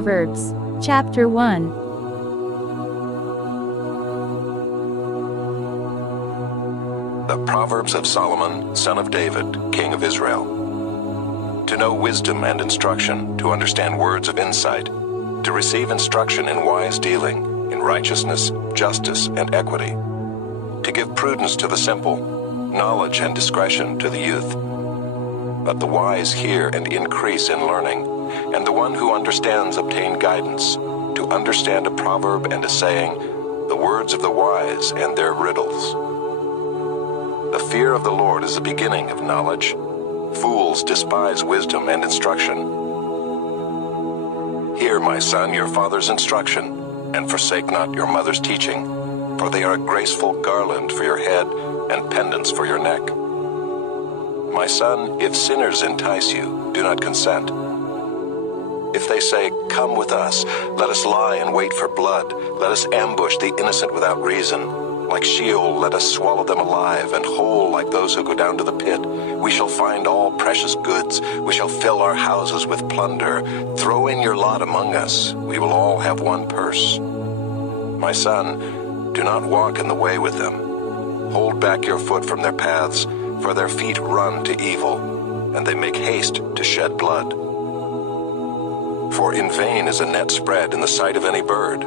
Proverbs Chapter 1. The Proverbs of Solomon, son of David, king of Israel. To know wisdom and instruction, to understand words of insight, to receive instruction in wise dealing, in righteousness, justice, and equity, to give prudence to the simple, knowledge and discretion to the youth. Let the wise hear and increase in learning, and the one who understands obtain guidance, to understand a proverb and a saying, the words of the wise and their riddles. The fear of the Lord is the beginning of knowledge. Fools despise wisdom and instruction. Hear, my son, your father's instruction, and forsake not your mother's teaching, for they are a graceful garland for your head and pendants for your neck. My son, if sinners entice you, do not consent. If they say, "Come with us, let us lie in wait for blood, let us ambush the innocent without reason. Like Sheol, let us swallow them alive, and whole like those who go down to the pit. We shall find all precious goods. We shall fill our houses with plunder. Throw in your lot among us. We will all have one purse." My son, do not walk in the way with them. Hold back your foot from their paths, for their feet run to evil, and they make haste to shed blood. For in vain is a net spread in the sight of any bird,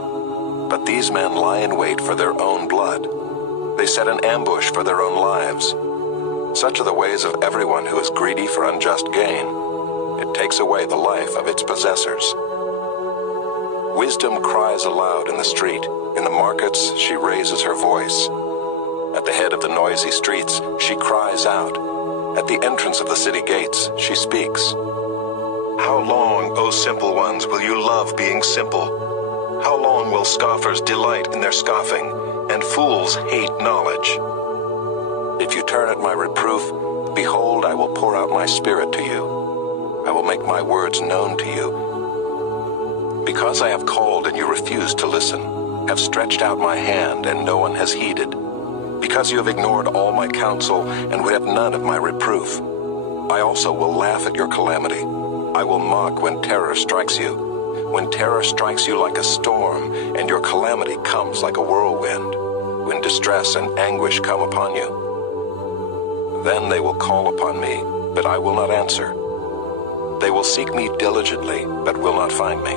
but these men lie in wait for their own blood. They set an ambush for their own lives. Such are the ways of everyone who is greedy for unjust gain. It takes away the life of its possessors. Wisdom cries aloud in the street. In the markets she raises her voice. At the head of the noisy streets she cries out. At the entrance of the city gates she speaks. How long, O simple ones, will you love being simple? How long will scoffers delight in their scoffing, and fools hate knowledge? If you turn at my reproof, behold, I will pour out my spirit to you. I will make my words known to you. Because I have called and you refuse to listen, have stretched out my hand and no one has heeded. Because you have ignored all my counsel and would have none of my reproof, I also will laugh at your calamity. I will mock when terror strikes you. When terror strikes you like a storm, and your calamity comes like a whirlwind, when distress and anguish come upon you. Then they will call upon me, but I will not answer. They will seek me diligently, but will not find me.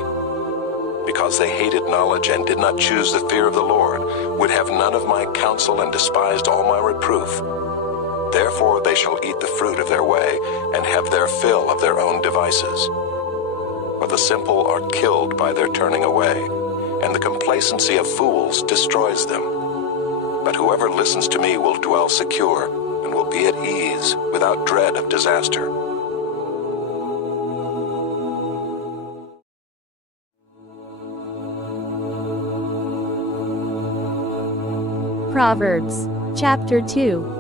Because they hated knowledge and did not choose the fear of the Lord, would have none of my counsel and despised all my reproof. Therefore they shall eat the fruit of their way, and have their fill of their own devices. For the simple are killed by their turning away, and the complacency of fools destroys them. But whoever listens to me will dwell secure, and will be at ease without dread of disaster. Proverbs Chapter 2.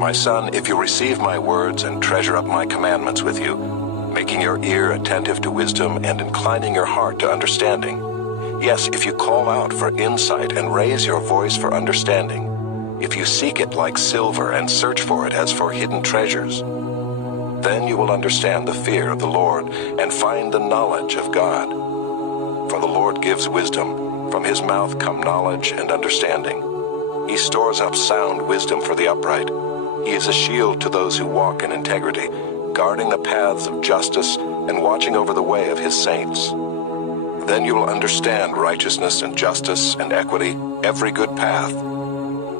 My son, if you receive my words and treasure up my commandments with you, making your ear attentive to wisdom and inclining your heart to understanding, yes, if you call out for insight and raise your voice for understanding, if you seek it like silver and search for it as for hidden treasures, then you will understand the fear of the Lord and find the knowledge of God. For the Lord gives wisdom, from his mouth come knowledge and understanding. He stores up sound wisdom for the upright. He is a shield to those who walk in integrity, guarding the paths of justice and watching over the way of his saints. Then you will understand righteousness and justice and equity, every good path.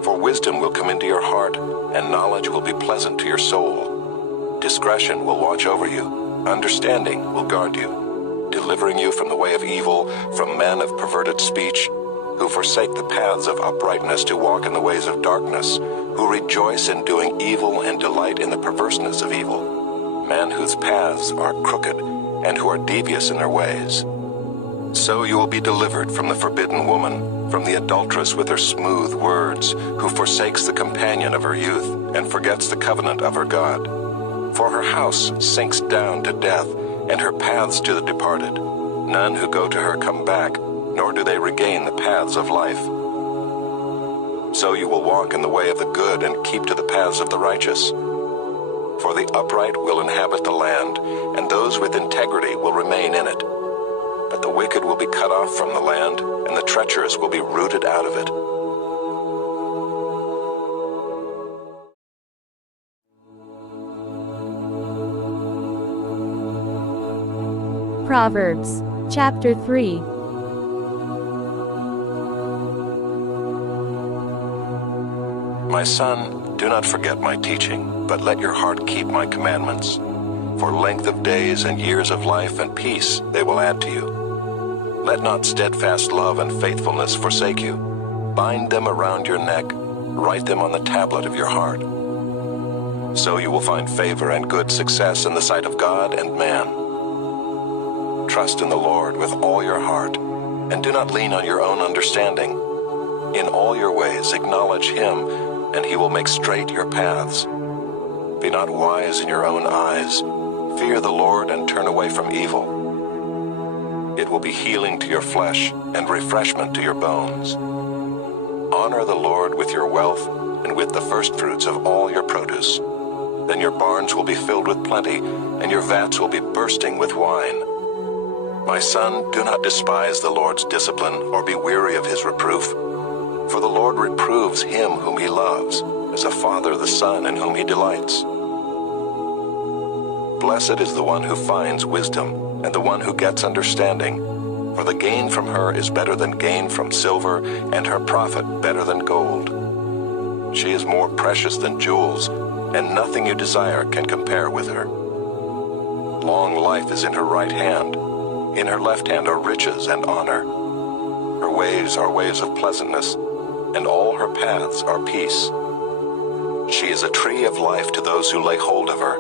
For wisdom will come into your heart, and knowledge will be pleasant to your soul. Discretion will watch over you, understanding will guard you, delivering you from the way of evil, from men of perverted speech, who forsake the paths of uprightness to walk in the ways of darkness, who rejoice in doing evil and delight in the perverseness of evil, men whose paths are crooked and who are devious in their ways. So you will be delivered from the forbidden woman, from the adulteress with her smooth words, who forsakes the companion of her youth and forgets the covenant of her God. For her house sinks down to death, and her paths to the departed. None who go to her come back, nor do they regain the paths of life. So you will walk in the way of the good and keep to the paths of the righteous. For the upright will inhabit the land, and those with integrity will remain in it. But the wicked will be cut off from the land, and the treacherous will be rooted out of it. Proverbs Chapter 3. My son, do not forget my teaching, but let your heart keep my commandments. For length of days and years of life and peace they will add to you. Let not steadfast love and faithfulness forsake you. Bind them around your neck, write them on the tablet of your heart. So you will find favor and good success in the sight of God and man. Trust in the Lord with all your heart, and do not lean on your own understanding. In all your ways acknowledge Him, and He will make straight your paths. Be not wise in your own eyes. Fear the Lord and turn away from evil. It will be healing to your flesh and refreshment to your bones. Honor the Lord with your wealth and with the firstfruits of all your produce. Then your barns will be filled with plenty, and your vats will be bursting with wine. My son, do not despise the Lord's discipline or be weary of His reproof. For the Lord reproves him whom He loves, as a father the son in whom He delights. Blessed is the one who finds wisdom, and the one who gets understanding. For the gain from her is better than gain from silver, and her profit better than gold. She is more precious than jewels, and nothing you desire can compare with her. Long life is in her right hand. In her left hand are riches and honor. Her ways are ways of pleasantness, and all her paths are peace. She is a tree of life to those who lay hold of her.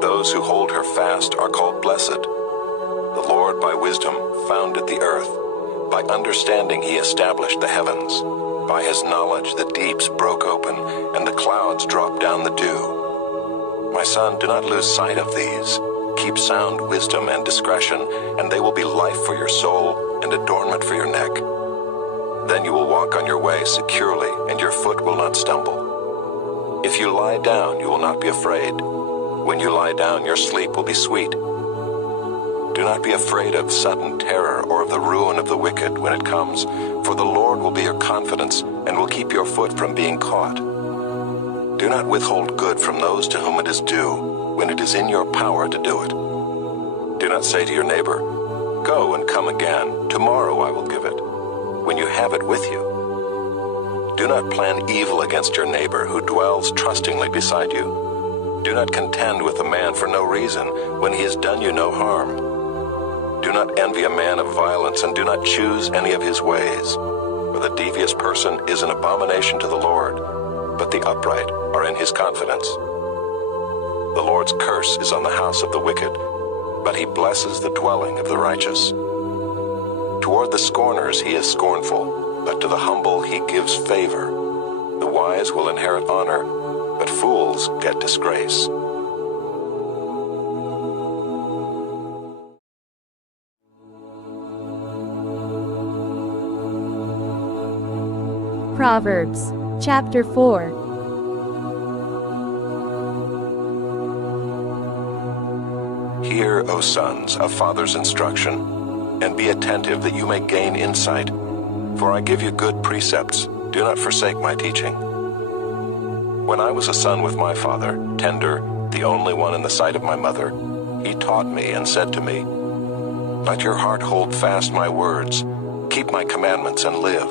Those who hold her fast are called blessed. The Lord by wisdom founded the earth. By understanding He established the heavens. By His knowledge the deeps broke open, and the clouds dropped down the dew. My son, do not lose sight of these. Keep sound wisdom and discretion, and they will be life for your soul and adornment for your neck. Then you will walk on your way securely, and your foot will not stumble. If you lie down, you will not be afraid. When you lie down, your sleep will be sweet. Do not be afraid of sudden terror or of the ruin of the wicked when it comes, for the Lord will be your confidence and will keep your foot from being caught. Do not withhold good from those to whom it is due, when it is in your power to do it. Do not say to your neighbor, "Go and come again, tomorrow I will give it," when you have it with you. Do not plan evil against your neighbor who dwells trustingly beside you. Do not contend with a man for no reason when he has done you no harm. Do not envy a man of violence, and do not choose any of his ways. For the devious person is an abomination to the Lord, but the upright are in His confidence. The Lord's curse is on the house of the wicked, but He blesses the dwelling of the righteous. Toward the scorners He is scornful, but to the humble He gives favor. The wise will inherit honor, but fools get disgrace. Proverbs Chapter 4. Hear, O sons, a father's instruction, and be attentive that you may gain insight. For I give you good precepts. Do not forsake my teaching. When I was a son with my father, tender, the only one in the sight of my mother, he taught me and said to me, "Let your heart hold fast my words. Keep my commandments and live.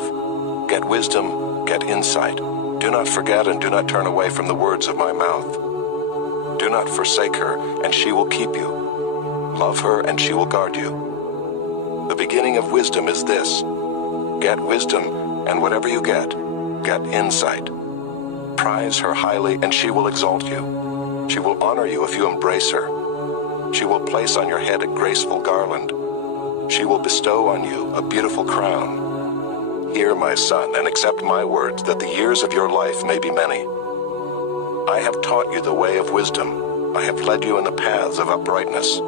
Get wisdom, get insight. Do not forget and do not turn away from the words of my mouth. Do not forsake her, and she will keep you. Love her, and she will guard you. The beginning of wisdom is this: get wisdom, and whatever you get insight. Prize her highly, and she will exalt you. She will honor you if you embrace her. She will place on your head a graceful garland. She will bestow on you a beautiful crown. Hear, my son, and accept my words, that the years of your life may be many. I have taught you the way of wisdom. I have led you in the paths of uprightness.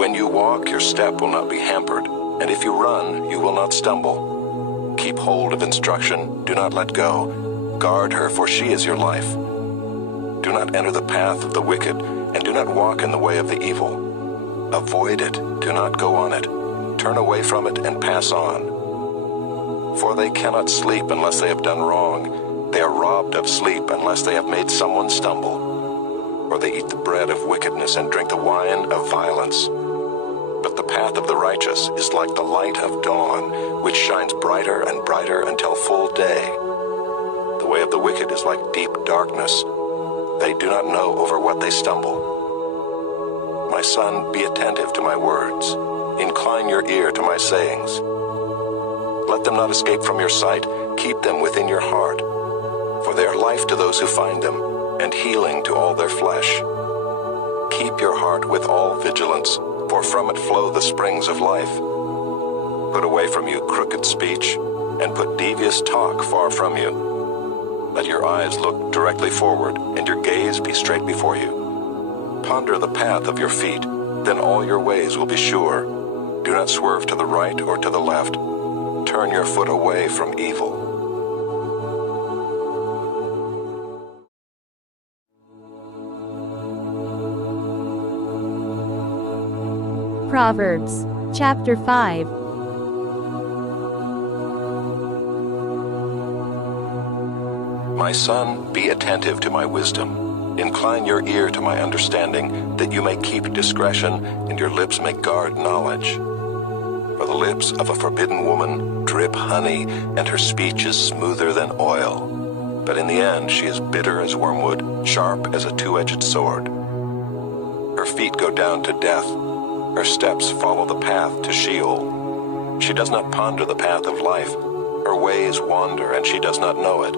When you walk, your step will not be hampered, and if you run, you will not stumble. Keep hold of instruction, do not let go. Guard her, for she is your life. Do not enter the path of the wicked, and do not walk in the way of the evil. Avoid it, do not go on it. Turn away from it and pass on. For they cannot sleep unless they have done wrong. They are robbed of sleep unless they have made someone stumble. Or they eat the bread of wickedness and drink the wine of violence. But the path of the righteous is like the light of dawn, which shines brighter and brighter until full day. The way of the wicked is like deep darkness. They do not know over what they stumble. My son, be attentive to my words. Incline your ear to my sayings. Let them not escape from your sight. Keep them within your heart. For they are life to those who find them, and healing to all their flesh. Keep your heart with all vigilance, for from it flow the springs of life. Put away from you crooked speech, and put devious talk far from you. Let your eyes look directly forward, and your gaze be straight before you. Ponder the path of your feet, then all your ways will be sure. Do not swerve to the right or to the left. Turn your foot away from evil. Proverbs Chapter 5. My son, be attentive to my wisdom. Incline your ear to my understanding, that you may keep discretion, and your lips may guard knowledge. For the lips of a forbidden woman drip honey, and her speech is smoother than oil. But in the end she is bitter as wormwood, sharp as a two-edged sword. Her feet go down to death. Her steps follow the path to Sheol. She does not ponder the path of life. Her ways wander, and she does not know it.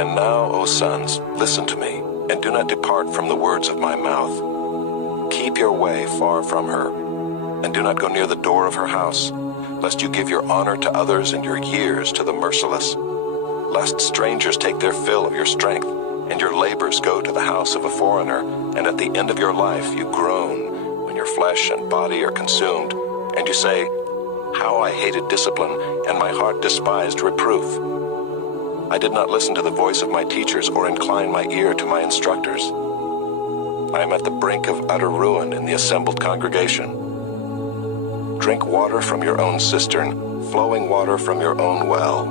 And now, O sons, listen to me, and do not depart from the words of my mouth. Keep your way far from her, and do not go near the door of her house, lest you give your honor to others and your years to the merciless. Lest strangers take their fill of your strength, and your labors go to the house of a foreigner, and at the end of your life you groan, when your flesh and body are consumed, and you say, "How I hated discipline, and my heart despised reproof. I did not listen to the voice of my teachers or incline my ear to my instructors. I am at the brink of utter ruin in the assembled congregation. Drink water from your own cistern, flowing water from your own well.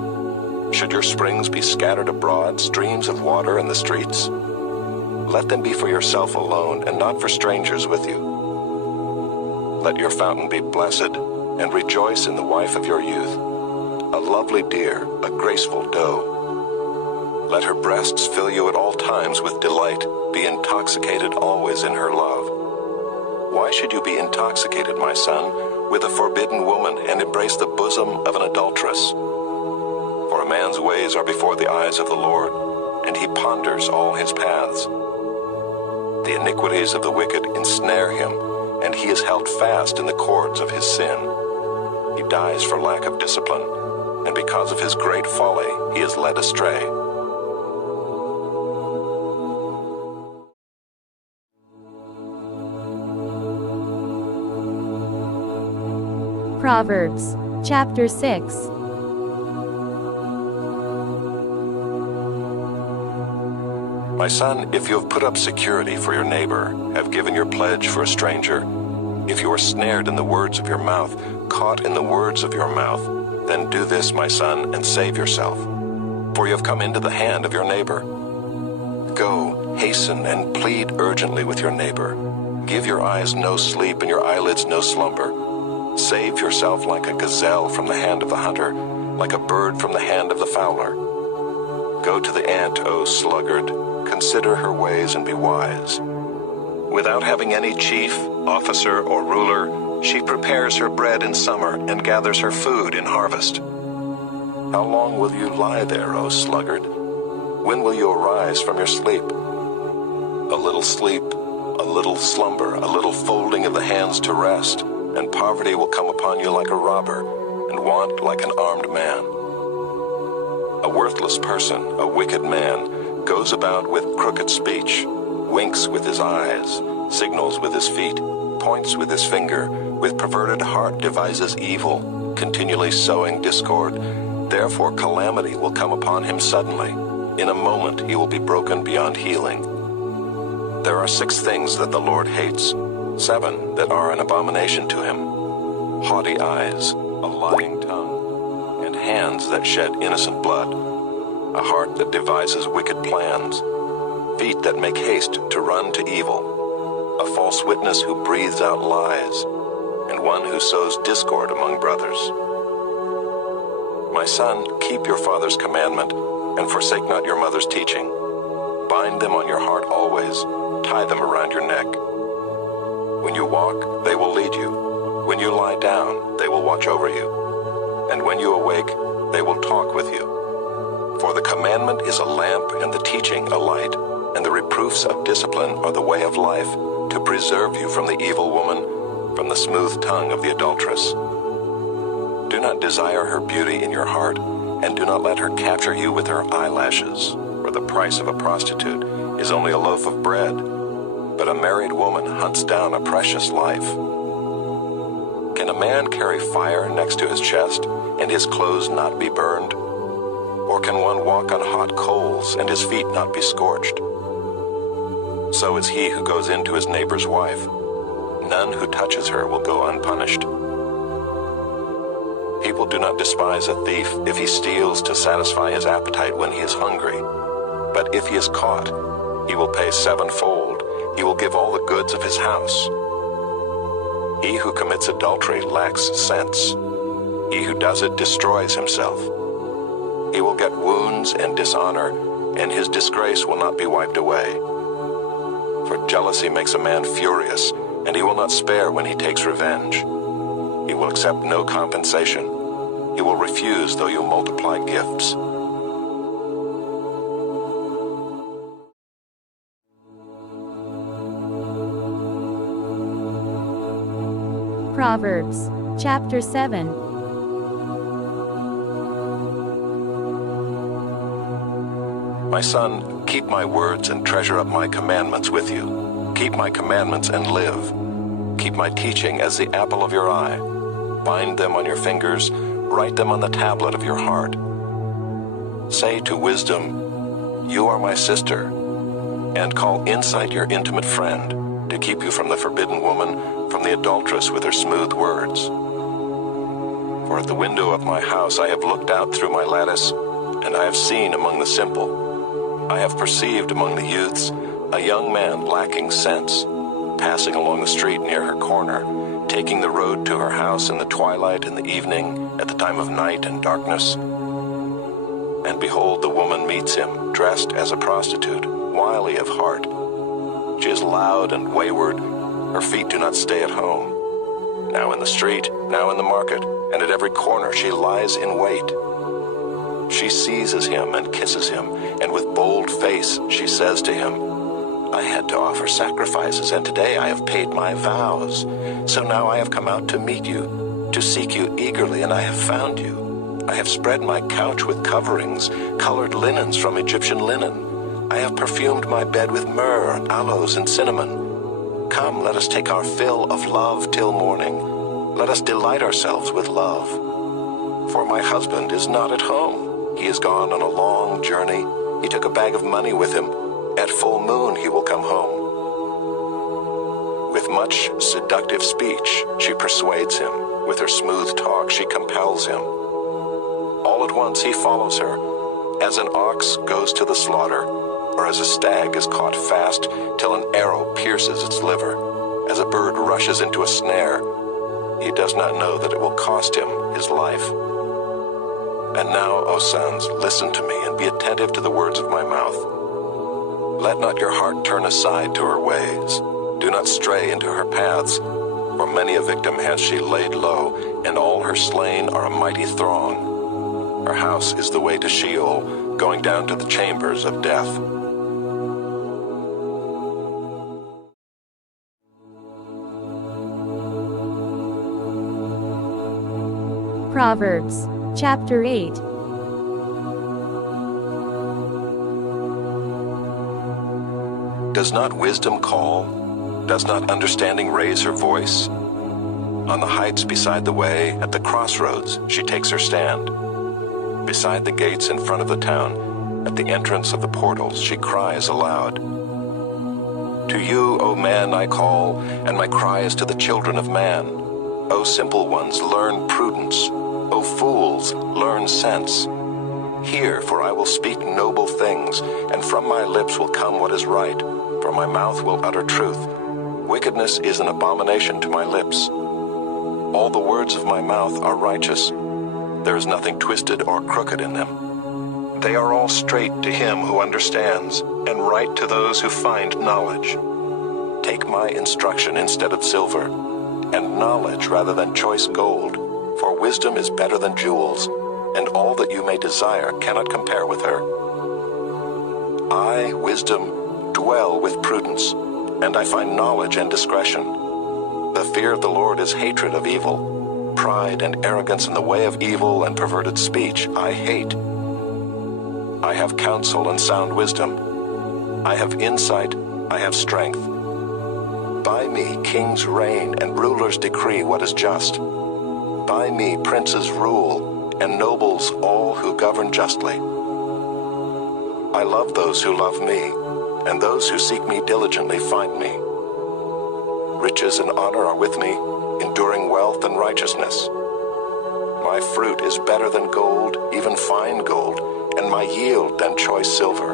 Should your springs be scattered abroad, streams of water in the streets? Let them be for yourself alone, and not for strangers with you. Let your fountain be blessed, and rejoice in the wife of your youth, a lovely deer, a graceful doe. Let her breasts fill you at all times with delight, be intoxicated always in her love. Why should you be intoxicated, my son, with a forbidden woman, and embrace the bosom of an adulteress? For a man's ways are before the eyes of the Lord, and he ponders all his paths. The iniquities of the wicked ensnare him, and he is held fast in the cords of his sin. He dies for lack of discipline, and because of his great folly he is led astray. Proverbs Chapter 6. My son, if you have put up security for your neighbor, have given your pledge for a stranger, if you are snared in the words of your mouth, caught in the words of your mouth, then do this, my son, and save yourself. For you have come into the hand of your neighbor. Go, hasten, and plead urgently with your neighbor. Give your eyes no sleep and your eyelids no slumber. Save yourself like a gazelle from the hand of the hunter, like a bird from the hand of the fowler. Go to the ant, O sluggard, consider her ways and be wise. Without having any chief, officer, or ruler, she prepares her bread in summer and gathers her food in harvest. How long will you lie there, O sluggard? When will you arise from your sleep? A little sleep, a little slumber, a little folding of the hands to rest, and poverty will come upon you like a robber, and want like an armed man. A worthless person, a wicked man, goes about with crooked speech, winks with his eyes, signals with his feet, points with his finger, with perverted heart devises evil, continually sowing discord. Therefore calamity will come upon him suddenly. in a moment he will be broken beyond healing. There are 6 things that the Lord hates, 7 that are an abomination to him: haughty eyes, a lying tongue, and hands that shed innocent blood, a heart that devises wicked plans, feet that make haste to run to evil, a false witness who breathes out lies, and one who sows discord among brothers. My son, keep your father's commandment, and forsake not your mother's teaching. Bind them on your heart always, tie them around your neck. When you walk, they will lead you. When you lie down, they will watch over you. And when you awake, they will talk with you. For the commandment is a lamp, and the teaching a light, and the reproofs of discipline are the way of life, to preserve you from the evil woman, from the smooth tongue of the adulteress. Do not desire her beauty in your heart, and do not let her capture you with her eyelashes, for the price of a prostitute is only a loaf of bread, but a married woman hunts down a precious life. Can a man carry fire next to his chest, and his clothes not be burned? Or can one walk on hot coals, and his feet not be scorched? So is he who goes in to his neighbor's wife. None who touches her will go unpunished. People do not despise a thief if he steals to satisfy his appetite when he is hungry. But if he is caught, he will pay 7-fold. He will give all the goods of his house. He who commits adultery lacks sense. He who does it destroys himself. He will get wounds and dishonor, and his disgrace will not be wiped away. For jealousy makes a man furious, and he will not spare when he takes revenge. He will accept no compensation. He will refuse though you multiply gifts. Proverbs Chapter 7. My son, keep my words and treasure up my commandments with you. Keep my commandments and live. Keep my teaching as the apple of your eye. Bind them on your fingers, write them on the tablet of your heart. Say to wisdom, you are my sister, and call insight your intimate friend, to keep you from the forbidden woman, from the adulteress with her smooth words. For at the window of my house I have looked out through my lattice, and I have seen among the simple. I have perceived among the youths a young man lacking sense, passing along the street near her corner, taking the road to her house in the twilight, in the evening, at the time of night and darkness. And behold, the woman meets him, dressed as a prostitute, wily of heart. She is loud and wayward, her feet do not stay at home. Now in the street, now in the market, and at every corner she lies in wait. She seizes him and kisses him, and with bold face she says to him, I had to offer sacrifices, and today I have paid my vows. So now I have come out to meet you, to seek you eagerly, and I have found you. I have spread my couch with coverings, colored linens from Egyptian linen. I have perfumed my bed with myrrh, aloes, and cinnamon. Come, let us take our fill of love till morning. Let us delight ourselves with love. For my husband is not at home. He is gone on a long journey. He took a bag of money with him. At full moon he will come home. With much seductive speech she persuades him. With her smooth talk she compels him. All at once he follows her, as an ox goes to the slaughter, or as a stag is caught fast till an arrow pierces its liver, as a bird rushes into a snare. He does not know that it will cost him his life. And now, O sons, listen to me and be attentive to the words of my mouth. Let not your heart turn aside to her ways. Do not stray into her paths, for many a victim has she laid low, and all her slain are a mighty throng. Her house is the way to Sheol, going down to the chambers of death. Proverbs Chapter 8. Does not wisdom call? Does not understanding raise her voice? On the heights beside the way, at the crossroads, she takes her stand. Beside the gates in front of the town, At the entrance of the portals she cries aloud. To you, O man, I call, and my cry is to the children of man. O simple ones, learn prudence. O fools, learn sense. Hear, for I will speak noble things, and from my lips will come what is right, for my mouth will utter truth. Wickedness is an abomination to my lips. All the words of my mouth are righteous. There is nothing twisted or crooked in them. They are all straight to him who understands, and right to those who find knowledge. Take my instruction instead of silver, and knowledge rather than choice gold, for wisdom is better than jewels, and all that you may desire cannot compare with her. I, wisdom, dwell with prudence, and I find knowledge and discretion. The fear of the Lord is hatred of evil. Pride and arrogance in the way of evil and perverted speech I hate. I have counsel and sound wisdom. I have insight, I have strength. By me kings reign and rulers decree what is just. By me princes rule, and nobles all who govern justly. I love those who love me, and those who seek me diligently find me. Riches and honor are with me, enduring wealth and righteousness. My fruit is better than gold, even fine gold, and my yield than choice silver.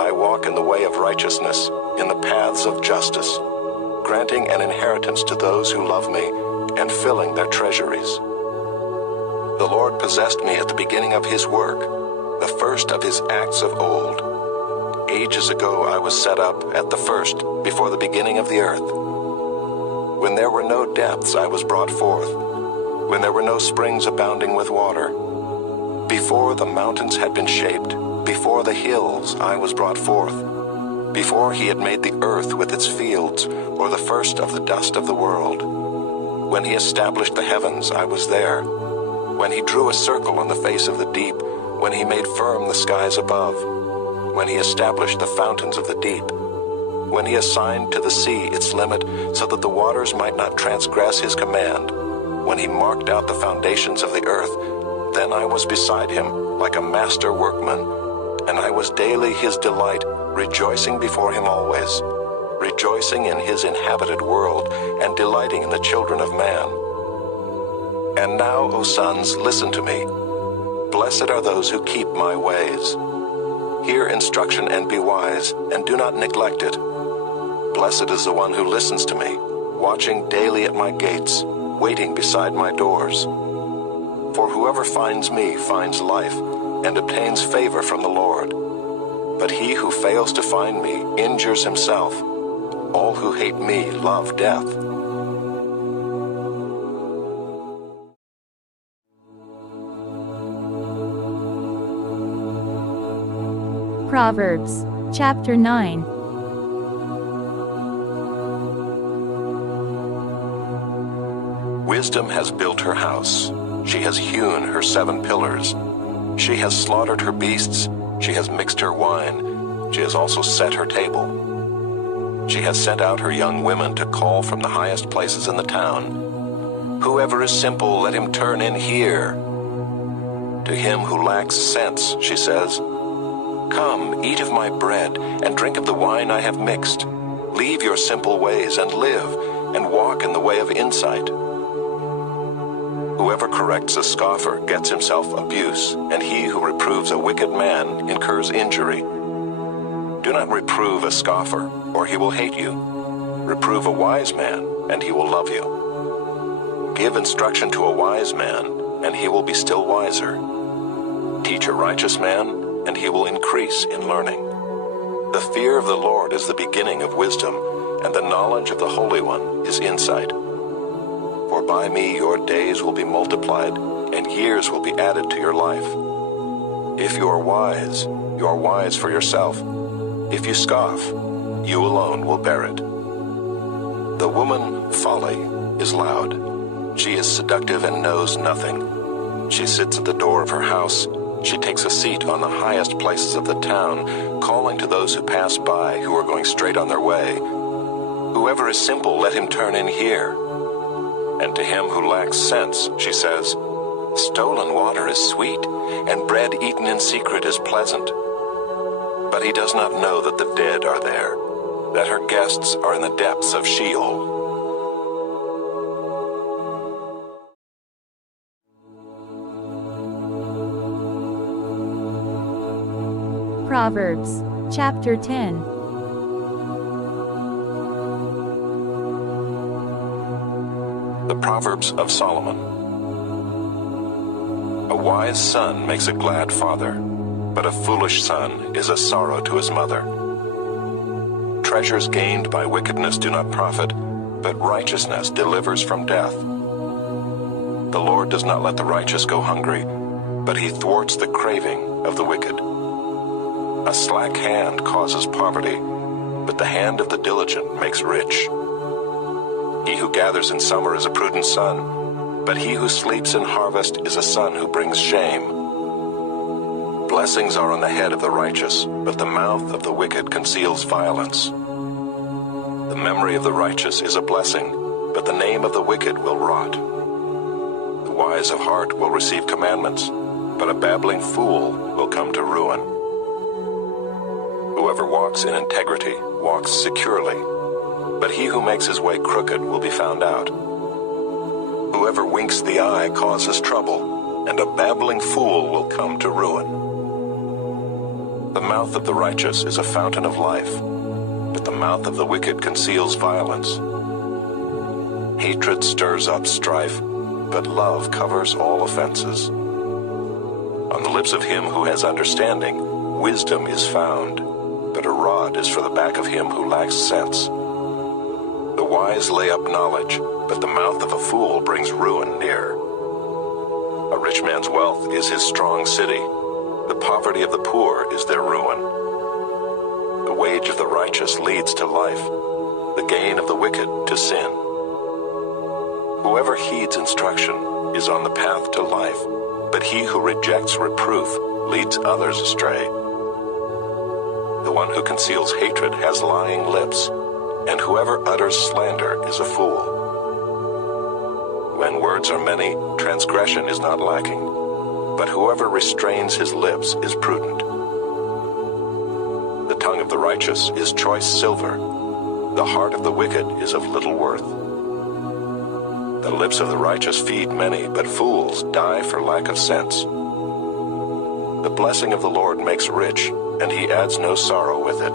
I walk in the way of righteousness, in the paths of justice, granting an inheritance to those who love me, and filling their treasuries. The Lord possessed me at the beginning of his work, the first of his acts of old. Ages ago I was set up at the first, before the beginning of the earth. When there were no depths I was brought forth, when there were no springs abounding with water. Before the mountains had been shaped, before the hills I was brought forth. Before he had made the earth with its fields, or the first of the dust of the world. When he established the heavens I was there. When he drew a circle on the face of the deep, when he made firm the skies above. When he established the fountains of the deep, when he assigned to the sea its limit so that the waters might not transgress his command, when he marked out the foundations of the earth, then I was beside him like a master workman, and I was daily his delight, rejoicing before him always, rejoicing in his inhabited world, and delighting in the children of man. And now, O sons, listen to me. Blessed are those who keep my ways. Hear instruction and be wise, and do not neglect it. Blessed is the one who listens to me, watching daily at my gates, waiting beside my doors. For whoever finds me finds life, and obtains favor from the Lord. But he who fails to find me injures himself. All who hate me love death. Proverbs Chapter 9. Wisdom has built her house. She has hewn her 7 pillars. She has slaughtered her beasts. She has mixed her wine. She has also set her table. She has sent out her young women to call from the highest places in the town. Whoever is simple, let him turn in here. To him who lacks sense, she says, Come, eat of my bread, and drink of the wine I have mixed. Leave your simple ways and live, and walk in the way of insight. Whoever corrects a scoffer gets himself abuse, and he who reproves a wicked man incurs injury. Do not reprove a scoffer, or he will hate you. Reprove a wise man, and he will love you. Give instruction to a wise man, and he will be still wiser. Teach a righteous man, and he will increase in learning. The fear of the Lord is the beginning of wisdom, and the knowledge of the Holy One is insight. For by me your days will be multiplied, and years will be added to your life. If you are wise for yourself. If you scoff, you alone will bear it. The woman, folly, is loud. She is seductive and knows nothing. She sits at the door of her house. She takes a seat on the highest places of the town, calling to those who pass by who are going straight on their way. Whoever is simple, let him turn in here. And to him who lacks sense, she says, Stolen water is sweet, and bread eaten in secret is pleasant. But he does not know that the dead are there, that her guests are in the depths of Sheol. Proverbs Chapter 10. The Proverbs of Solomon. A wise son makes a glad father, but a foolish son is a sorrow to his mother. Treasures gained by wickedness do not profit, but righteousness delivers from death. The Lord does not let the righteous go hungry, but he thwarts the craving of the wicked. A slack hand causes poverty, but the hand of the diligent makes rich. He who gathers in summer is a prudent son, but he who sleeps in harvest is a son who brings shame. Blessings are on the head of the righteous, but the mouth of the wicked conceals violence. The memory of the righteous is a blessing, but the name of the wicked will rot. The wise of heart will receive commandments, but a babbling fool will come to ruin. Whoever walks in integrity walks securely, but he who makes his way crooked will be found out. Whoever winks the eye causes trouble, and a babbling fool will come to ruin. The mouth of the righteous is a fountain of life, but the mouth of the wicked conceals violence. Hatred stirs up strife, but love covers all offenses. On the lips of him who has understanding, wisdom is found, but a rod is for the back of him who lacks sense. The wise lay up knowledge, but the mouth of a fool brings ruin near. A rich man's wealth is his strong city. The poverty of the poor is their ruin. The wage of the righteous leads to life, the gain of the wicked to sin. Whoever heeds instruction is on the path to life, but he who rejects reproof leads others astray. The one who conceals hatred has lying lips, and whoever utters slander is a fool. When words are many, transgression is not lacking, but whoever restrains his lips is prudent. The tongue of the righteous is choice silver, the heart of the wicked is of little worth. The lips of the righteous feed many, but fools die for lack of sense. The blessing of the Lord makes rich, and he adds no sorrow with it.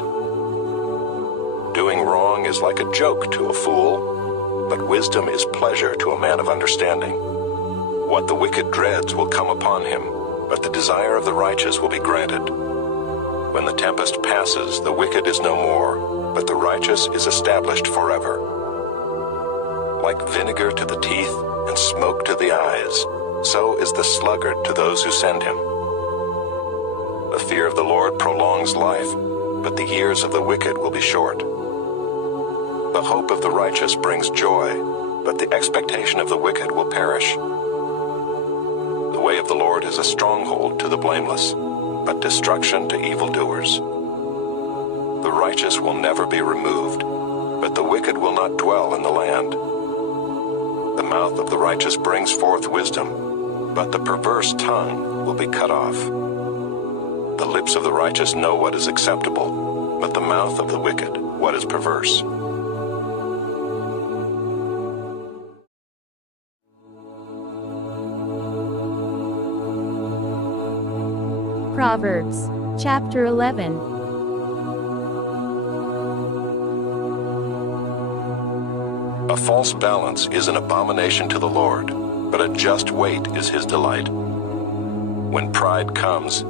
Doing wrong is like a joke to a fool, but wisdom is pleasure to a man of understanding. What the wicked dreads will come upon him, but the desire of the righteous will be granted. When the tempest passes, the wicked is no more, but the righteous is established forever. Like vinegar to the teeth and smoke to the eyes, so is the sluggard to those who send him. The fear of the Lord prolongs life, but the years of the wicked will be short. The hope of the righteous brings joy, but the expectation of the wicked will perish. The way of the Lord is a stronghold to the blameless, but destruction to evildoers. The righteous will never be removed, but the wicked will not dwell in the land. The mouth of the righteous brings forth wisdom, but the perverse tongue will be cut off. The lips of the righteous know what is acceptable, but the mouth of the wicked what is perverse. Proverbs Chapter 11. A false balance is an abomination to the Lord, but a just weight is his delight. When pride comes,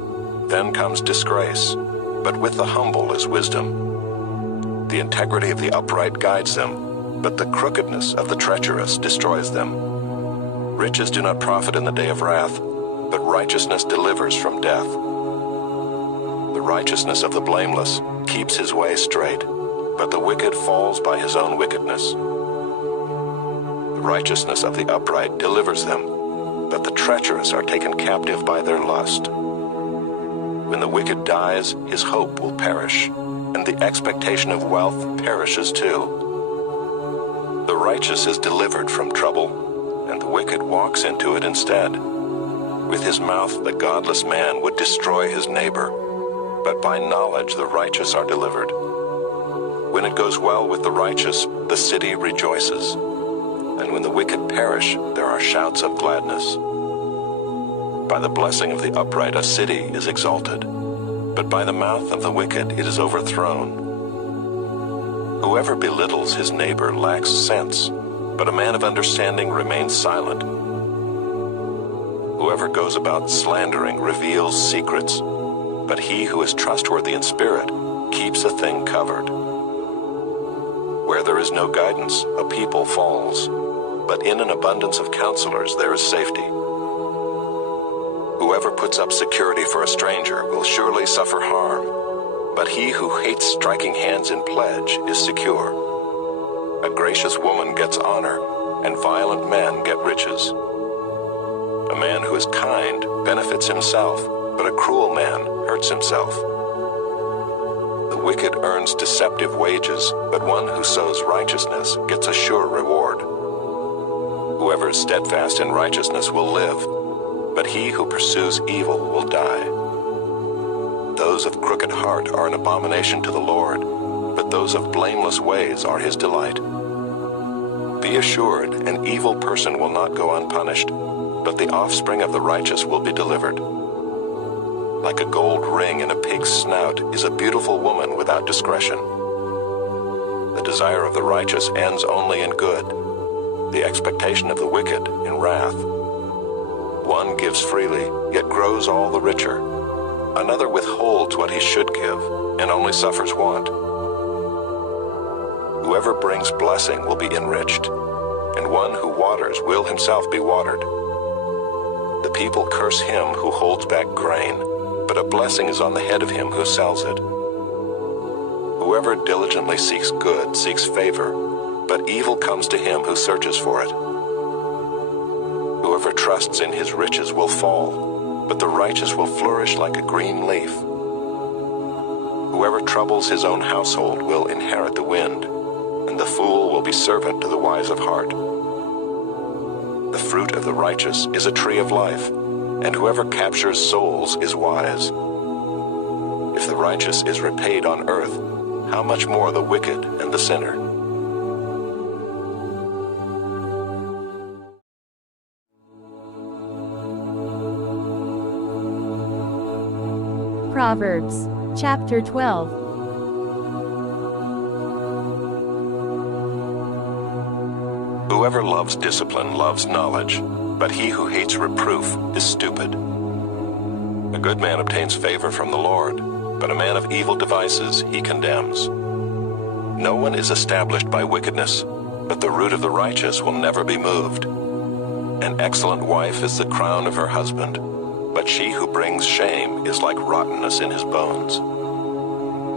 then comes disgrace, but with the humble is wisdom. The integrity of the upright guides them, but the crookedness of the treacherous destroys them. Riches do not profit in the day of wrath, but righteousness delivers from death. The righteousness of the blameless keeps his way straight, but the wicked falls by his own wickedness. The righteousness of the upright delivers them, but the treacherous are taken captive by their lust. When the wicked dies, his hope will perish, and the expectation of wealth perishes too. The righteous is delivered from trouble, and the wicked walks into it instead. With his mouth the godless man would destroy his neighbor, but by knowledge the righteous are delivered. When it goes well with the righteous, the city rejoices, and when the wicked perish, there are shouts of gladness. By the blessing of the upright a city is exalted, but by the mouth of the wicked it is overthrown. Whoever belittles his neighbor lacks sense, but a man of understanding remains silent. Whoever goes about slandering reveals secrets, but he who is trustworthy in spirit keeps a thing covered. Where there is no guidance, a people falls, but in an abundance of counselors there is safety. Whoever puts up security for a stranger will surely suffer harm, but he who hates striking hands in pledge is secure. A gracious woman gets honor, and violent men get riches. A man who is kind benefits himself, but a cruel man hurts himself. The wicked earns deceptive wages, but one who sows righteousness gets a sure reward. Whoever is steadfast in righteousness will live, but he who pursues evil will die. Those of crooked heart are an abomination to the Lord, but those of blameless ways are his delight. Be assured, an evil person will not go unpunished, but the offspring of the righteous will be delivered. Like a gold ring in a pig's snout is a beautiful woman without discretion. The desire of the righteous ends only in good, the expectation of the wicked in wrath. One gives freely, yet grows all the richer. Another withholds what he should give, and only suffers want. Whoever brings blessing will be enriched, and one who waters will himself be watered. The people curse him who holds back grain, but a blessing is on the head of him who sells it. Whoever diligently seeks good seeks favor, but evil comes to him who searches for it. Whoever trusts in his riches will fall, but the righteous will flourish like a green leaf. Whoever troubles his own household will inherit the wind, and the fool will be servant to the wise of heart. The fruit of the righteous is a tree of life, and whoever captures souls is wise. If the righteous is repaid on earth, how much more the wicked and the sinner? Proverbs Chapter 12. Whoever loves discipline loves knowledge, but he who hates reproof is stupid. A good man obtains favor from the Lord, but a man of evil devices he condemns. No one is established by wickedness, but the root of the righteous will never be moved. An excellent wife is the crown of her husband, but she who brings shame is like rottenness in his bones.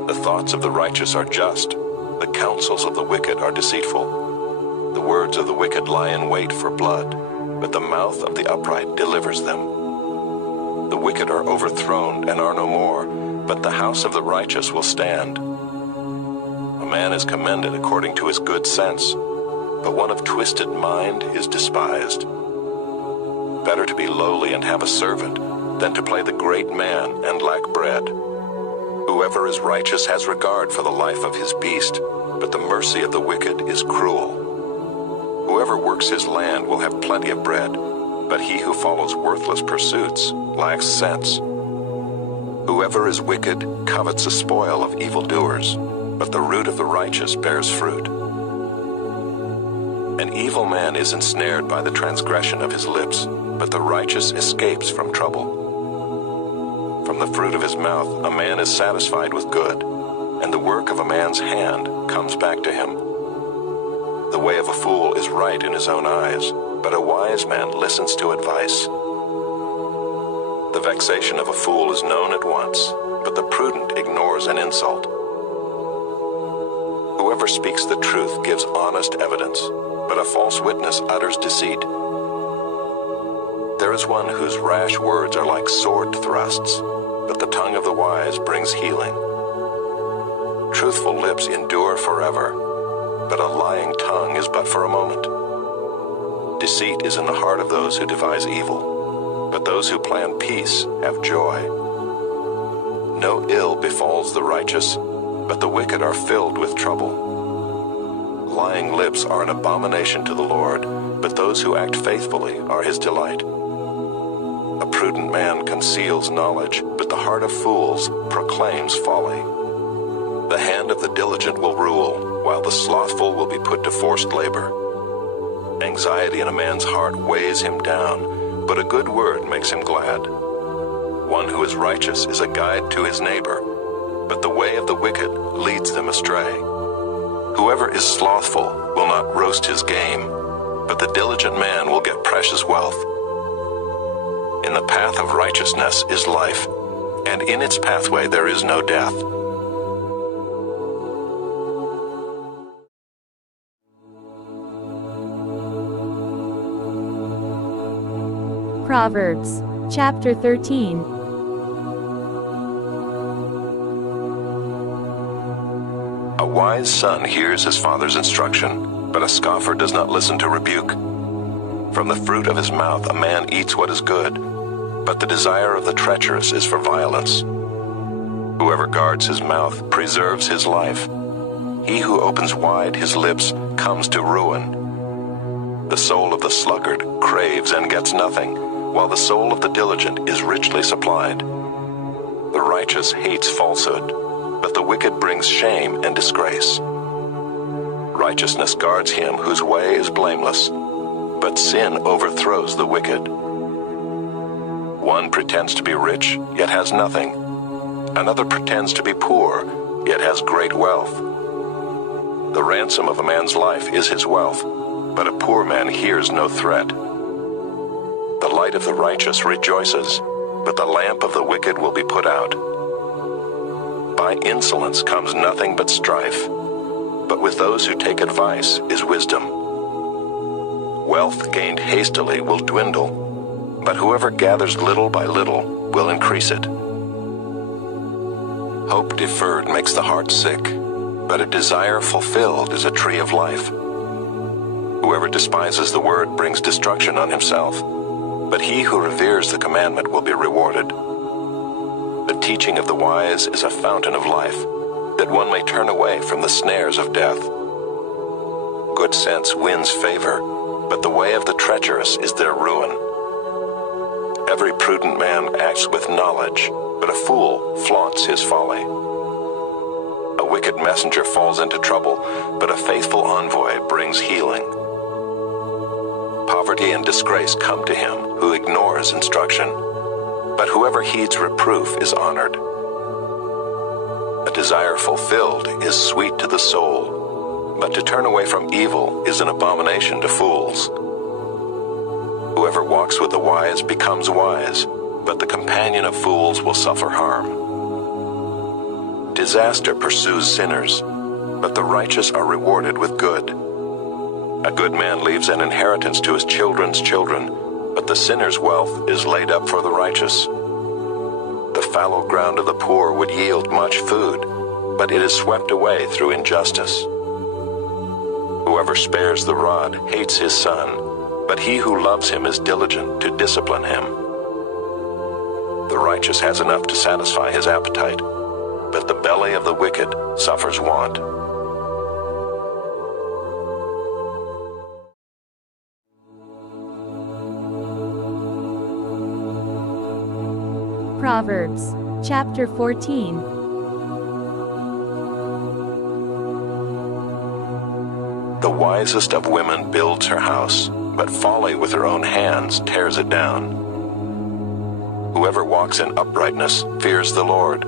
The thoughts of the righteous are just, the counsels of the wicked are deceitful. The words of the wicked lie in wait for blood, but the mouth of the upright delivers them. The wicked are overthrown and are no more, but the house of the righteous will stand. A man is commended according to his good sense, but one of twisted mind is despised. Better to be lowly and have a servant than to play the great man and lack bread. Whoever is righteous has regard for the life of his beast, but the mercy of the wicked is cruel. Whoever works his land will have plenty of bread, but he who follows worthless pursuits lacks sense. Whoever is wicked covets the spoil of evildoers, but the root of the righteous bears fruit. An evil man is ensnared by the transgression of his lips, but the righteous escapes from trouble. From the fruit of his mouth a man is satisfied with good, and the work of a man's hand comes back to him. The way of a fool is right in his own eyes, but a wise man listens to advice. The vexation of a fool is known at once, but the prudent ignores an insult. Whoever speaks the truth gives honest evidence, but a false witness utters deceit. There is one whose rash words are like sword thrusts, but the tongue of the wise brings healing. Truthful lips endure forever, but a lying tongue is but for a moment. Deceit is in the heart of those who devise evil, but those who plan peace have joy. No ill befalls the righteous, but the wicked are filled with trouble. Lying lips are an abomination to the Lord, but those who act faithfully are his delight. A prudent man conceals knowledge, but the heart of fools proclaims folly. The hand of the diligent will rule, while the slothful will be put to forced labor. Anxiety in a man's heart weighs him down, but a good word makes him glad. One who is righteous is a guide to his neighbor, but the way of the wicked leads them astray. Whoever is slothful will not roast his game, but the diligent man will get precious wealth. In the path of righteousness is life, and in its pathway there is no death. Proverbs Chapter 13. A wise son hears his father's instruction, but a scoffer does not listen to rebuke. From the fruit of his mouth a man eats what is good, but the desire of the treacherous is for violence. Whoever guards his mouth preserves his life. He who opens wide his lips comes to ruin. The soul of the sluggard craves and gets nothing, while the soul of the diligent is richly supplied. The righteous hates falsehood, but the wicked brings shame and disgrace. Righteousness guards him whose way is blameless, but sin overthrows the wicked. One pretends to be rich, yet has nothing. Another pretends to be poor, yet has great wealth. The ransom of a man's life is his wealth, but a poor man hears no threat. The light of the righteous rejoices, but the lamp of the wicked will be put out. By insolence comes nothing but strife, but with those who take advice is wisdom. Wealth gained hastily will dwindle, but whoever gathers little by little will increase it. Hope deferred makes the heart sick, but a desire fulfilled is a tree of life. Whoever despises the word brings destruction on himself, but he who reveres the commandment will be rewarded. The teaching of the wise is a fountain of life, that one may turn away from the snares of death. Good sense wins favor, but the way of the treacherous is their ruin. Every prudent man acts with knowledge, but a fool flaunts his folly. A wicked messenger falls into trouble, but a faithful envoy brings healing. Poverty and disgrace come to him who ignores instruction, but whoever heeds reproof is honored. A desire fulfilled is sweet to the soul, but to turn away from evil is an abomination to fools. Whoever walks with the wise becomes wise, but the companion of fools will suffer harm. Disaster pursues sinners, but the righteous are rewarded with good. A good man leaves an inheritance to his children's children, but the sinner's wealth is laid up for the righteous. The fallow ground of the poor would yield much food, but it is swept away through injustice. Whoever spares the rod hates his son, but he who loves him is diligent to discipline him. The righteous has enough to satisfy his appetite, but the belly of the wicked suffers want. Proverbs Chapter 14. The wisest of women builds her house, but folly with her own hands tears it down. Whoever walks in uprightness fears the Lord,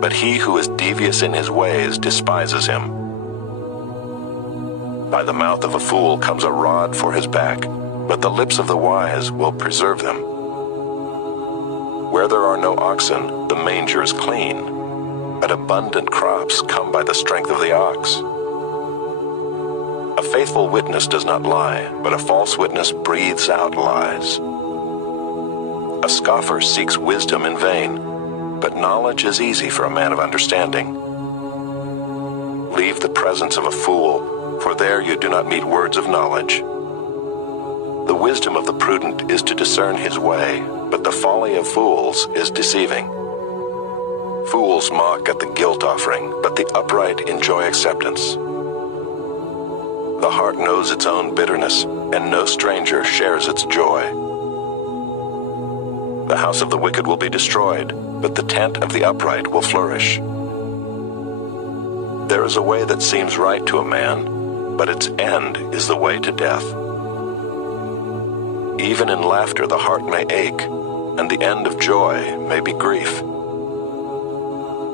but he who is devious in his ways despises him. By the mouth of a fool comes a rod for his back, but the lips of the wise will preserve them. Where there are no oxen, the manger is clean, but abundant crops come by the strength of the ox. A faithful witness does not lie, but a false witness breathes out lies. A scoffer seeks wisdom in vain, but knowledge is easy for a man of understanding. Leave the presence of a fool, for there you do not meet words of knowledge. The wisdom of the prudent is to discern his way, but the folly of fools is deceiving. Fools mock at the guilt offering, but the upright enjoy acceptance. The heart knows its own bitterness, and no stranger shares its joy. The house of the wicked will be destroyed, but the tent of the upright will flourish. There is a way that seems right to a man, but its end is the way to death. Even in laughter the heart may ache, and the end of joy may be grief.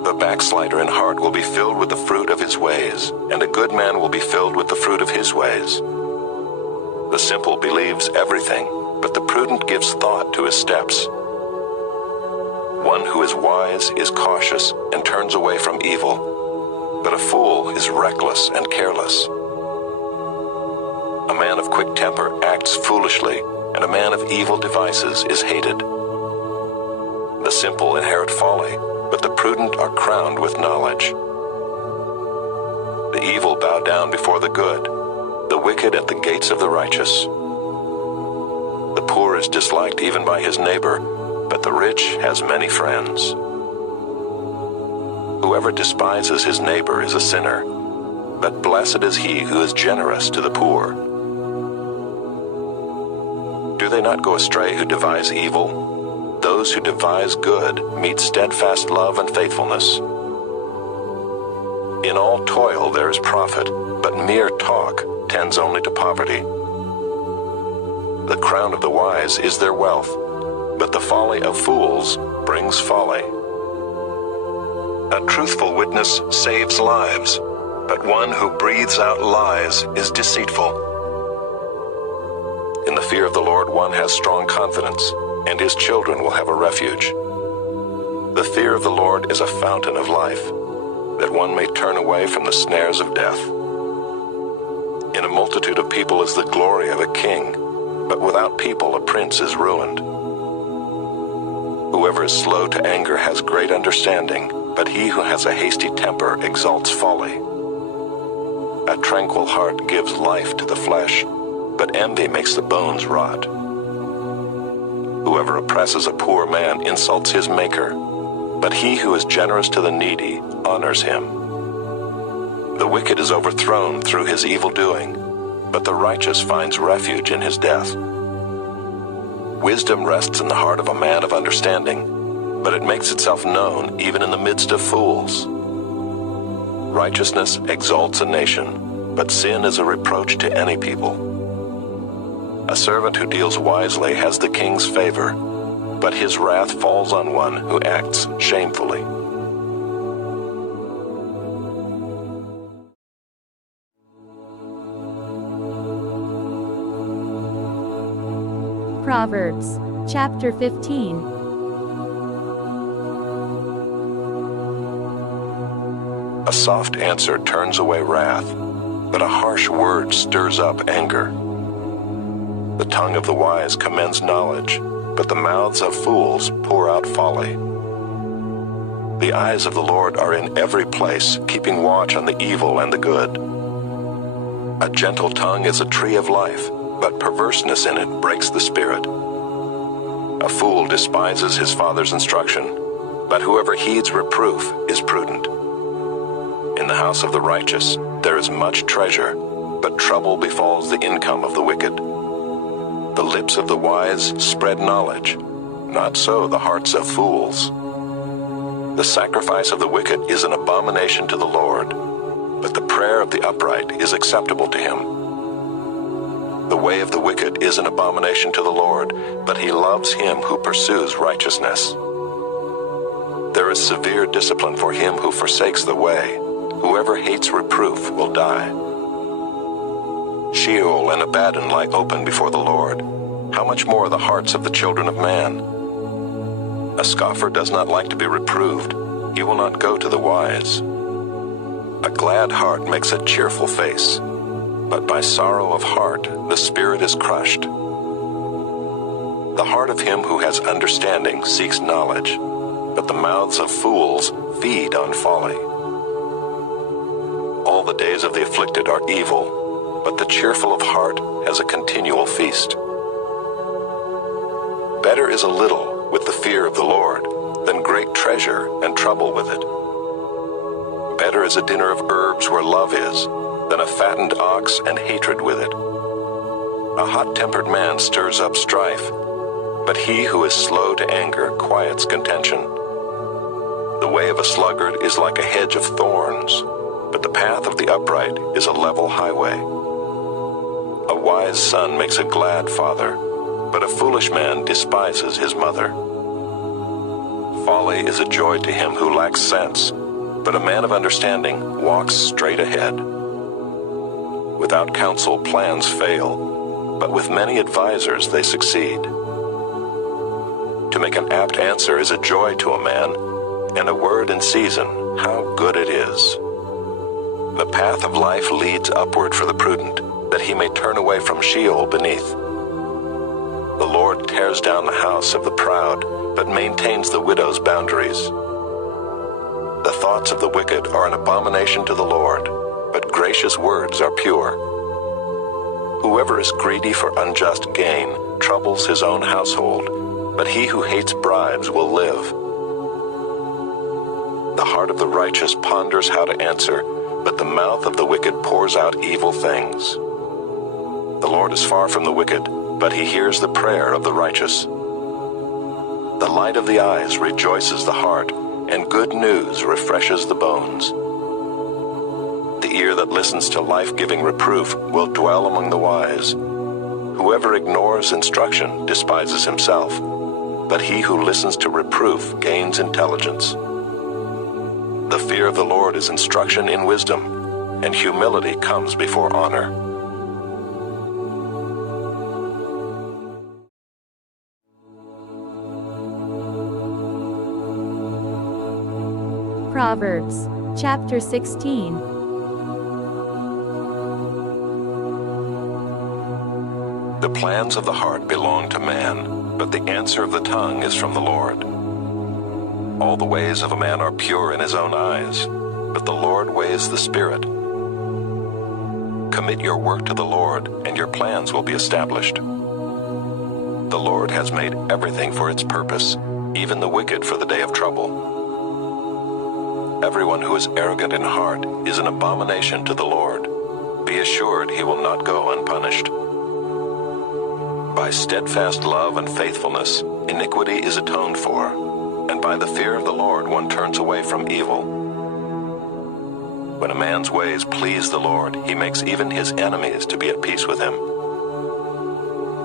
The backslider in heart will be filled with the fruit of his ways, and a good man will be filled with the fruit of his ways. The simple believes everything, but the prudent gives thought to his steps. One who is wise is cautious and turns away from evil, but a fool is reckless and careless. A man of quick temper acts foolishly, and a man of evil devices is hated. The simple inherit folly, but the prudent are crowned with knowledge. The evil bow down before the good, the wicked at the gates of the righteous. The poor is disliked even by his neighbor, but the rich has many friends. Whoever despises his neighbor is a sinner, but blessed is he who is generous to the poor. Do they not go astray who devise evil? Those who devise good meet steadfast love and faithfulness. In all toil there is profit, but mere talk tends only to poverty. The crown of the wise is their wealth, but the folly of fools brings folly. A truthful witness saves lives, but one who breathes out lies is deceitful. In the fear of the Lord one has strong confidence, and his children will have a refuge. The fear of the Lord is a fountain of life, that one may turn away from the snares of death. In a multitude of people is the glory of a king, but without people a prince is ruined. Whoever is slow to anger has great understanding, but he who has a hasty temper exalts folly. A tranquil heart gives life to the flesh, but envy makes the bones rot. Whoever oppresses a poor man insults his maker, but he who is generous to the needy honors him. The wicked is overthrown through his evil doing, but the righteous finds refuge in his death. Wisdom rests in the heart of a man of understanding, but it makes itself known even in the midst of fools. Righteousness exalts a nation, but sin is a reproach to any people. A servant who deals wisely has the king's favor, but his wrath falls on one who acts shamefully. Proverbs Chapter 15. A soft answer turns away wrath, but a harsh word stirs up anger. The tongue of the wise commends knowledge, but the mouths of fools pour out folly. The eyes of the Lord are in every place, keeping watch on the evil and the good. A gentle tongue is a tree of life, but perverseness in it breaks the spirit. A fool despises his father's instruction, but whoever heeds reproof is prudent. In the house of the righteous there is much treasure, but trouble befalls the income of the wicked. The lips of the wise spread knowledge, not so the hearts of fools. The sacrifice of the wicked is an abomination to the Lord, but the prayer of the upright is acceptable to him. The way of the wicked is an abomination to the Lord, but he loves him who pursues righteousness. There is severe discipline for him who forsakes the way. Whoever hates reproof will die. Sheol and Abaddon lie open before the Lord. How much more the hearts of the children of man? A scoffer does not like to be reproved. He will not go to the wise. A glad heart makes a cheerful face, but by sorrow of heart the spirit is crushed. The heart of him who has understanding seeks knowledge, but the mouths of fools feed on folly. All the days of the afflicted are evil, but the cheerful of heart has a continual feast. Better is a little with the fear of the Lord than great treasure and trouble with it. Better is a dinner of herbs where love is than a fattened ox and hatred with it. A hot-tempered man stirs up strife, but he who is slow to anger quiets contention. The way of a sluggard is like a hedge of thorns, but the path of the upright is a level highway. A wise son makes a glad father, but a foolish man despises his mother. Folly is a joy to him who lacks sense, but a man of understanding walks straight ahead. Without counsel, plans fail, but with many advisers they succeed. To make an apt answer is a joy to a man, and a word in season, how good it is. The path of life leads upward for the prudent, that he may turn away from Sheol beneath. The Lord tears down the house of the proud, but maintains the widow's boundaries. The thoughts of the wicked are an abomination to the Lord, but gracious words are pure. Whoever is greedy for unjust gain troubles his own household, but he who hates bribes will live. The heart of the righteous ponders how to answer, but the mouth of the wicked pours out evil things. The Lord is far from the wicked, but he hears the prayer of the righteous. The light of the eyes rejoices the heart, and good news refreshes the bones. The ear that listens to life-giving reproof will dwell among the wise. Whoever ignores instruction despises himself, but he who listens to reproof gains intelligence. The fear of the Lord is instruction in wisdom, and humility comes before honor. Proverbs Chapter 16. The plans of the heart belong to man, but the answer of the tongue is from the Lord. All the ways of a man are pure in his own eyes, but the Lord weighs the spirit. Commit your work to the Lord, and your plans will be established. The Lord has made everything for its purpose, even the wicked for the day of trouble. Everyone who is arrogant in heart is an abomination to the Lord. Be assured he will not go unpunished. By steadfast love and faithfulness, iniquity is atoned for, and by the fear of the Lord one turns away from evil. When a man's ways please the Lord, he makes even his enemies to be at peace with him.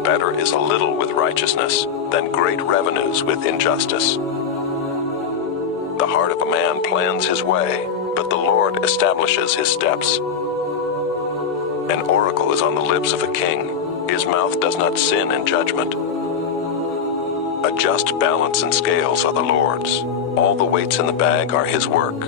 Better is a little with righteousness than great revenues with injustice. The heart of a man plans his way, but the Lord establishes his steps. An oracle is on the lips of a king. His mouth does not sin in judgment. A just balance and scales are the Lord's. All the weights in the bag are his work.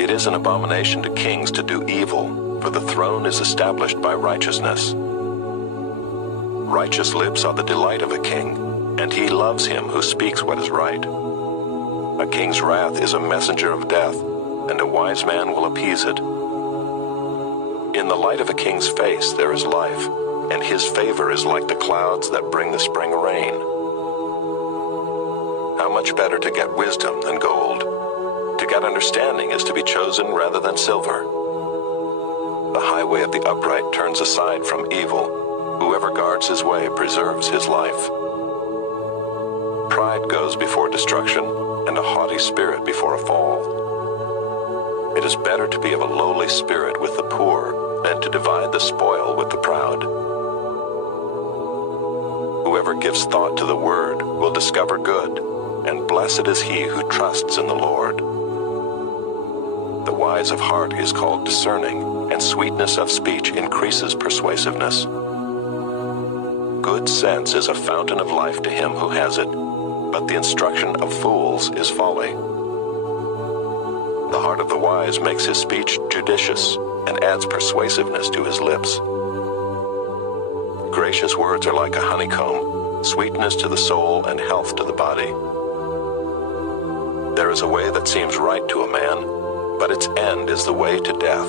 It is an abomination to kings to do evil, for the throne is established by righteousness. Righteous lips are the delight of a king, and he loves him who speaks what is right. A king's wrath is a messenger of death, and a wise man will appease it. In the light of a king's face there is life, and his favor is like the clouds that bring the spring rain. How much better to get wisdom than gold? To get understanding is to be chosen rather than silver. The highway of the upright turns aside from evil. Whoever guards his way preserves his life. Pride goes before destruction, and a haughty spirit before a fall. It is better to be of a lowly spirit with the poor than to divide the spoil with the proud. Whoever gives thought to the word will discover good, and blessed is he who trusts in the Lord. The wise of heart is called discerning, and sweetness of speech increases persuasiveness. Good sense is a fountain of life to him who has it, but the instruction of fools is folly. The heart of the wise makes his speech judicious and adds persuasiveness to his lips. Gracious words are like a honeycomb, sweetness to the soul and health to the body. There is a way that seems right to a man, but its end is the way to death.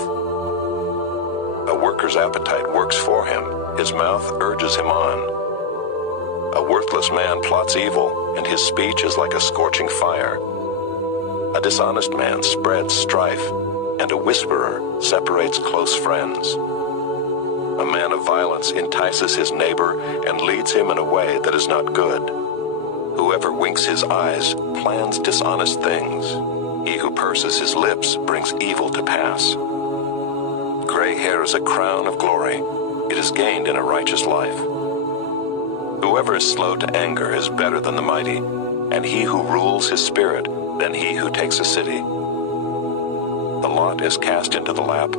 A worker's appetite works for him, his mouth urges him on. A worthless man plots evil, and his speech is like a scorching fire. A dishonest man spreads strife, and a whisperer separates close friends. A man of violence entices his neighbor and leads him in a way that is not good. Whoever winks his eyes plans dishonest things. He who purses his lips brings evil to pass. Gray hair is a crown of glory. It is gained in a righteous life. Whoever is slow to anger is better than the mighty, and he who rules his spirit than he who takes a city. The lot is cast into the lap,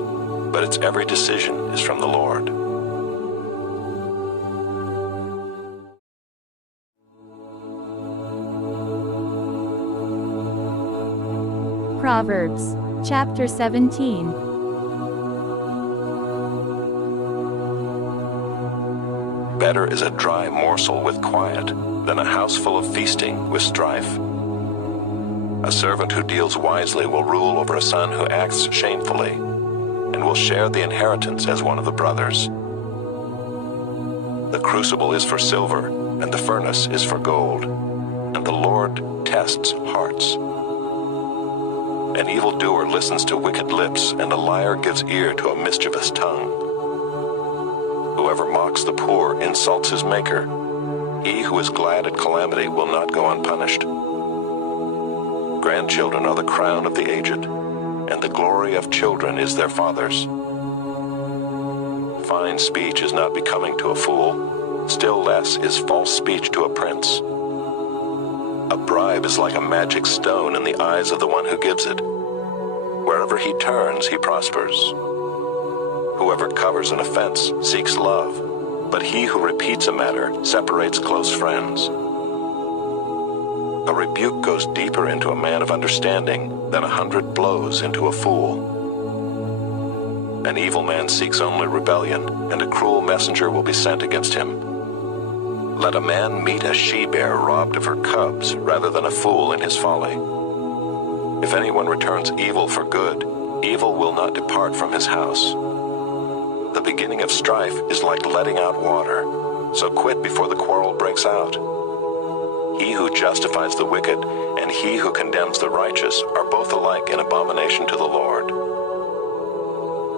but its every decision is from the Lord. Proverbs Chapter 17. Better is a dry morsel with quiet than a house full of feasting with strife. A servant who deals wisely will rule over a son who acts shamefully, and will share the inheritance as one of the brothers. The crucible is for silver, and the furnace is for gold, and the Lord tests hearts. An evildoer listens to wicked lips, and a liar gives ear to a mischievous tongue. Whoever mocks the poor insults his maker. He who is glad at calamity will not go unpunished. Grandchildren are the crown of the aged, and the glory of children is their fathers. Fine speech is not becoming to a fool, still less is false speech to a prince. A bribe is like a magic stone in the eyes of the one who gives it. Wherever he turns, he prospers. Whoever covers an offense seeks love, but he who repeats a matter separates close friends. A rebuke goes deeper into a man of understanding than 100 blows into a fool. An evil man seeks only rebellion, and a cruel messenger will be sent against him. Let a man meet a she-bear robbed of her cubs rather than a fool in his folly. If anyone returns evil for good, evil will not depart from his house. The beginning of strife is like letting out water, so quit before the quarrel breaks out. He who justifies the wicked and he who condemns the righteous are both alike an abomination to the Lord.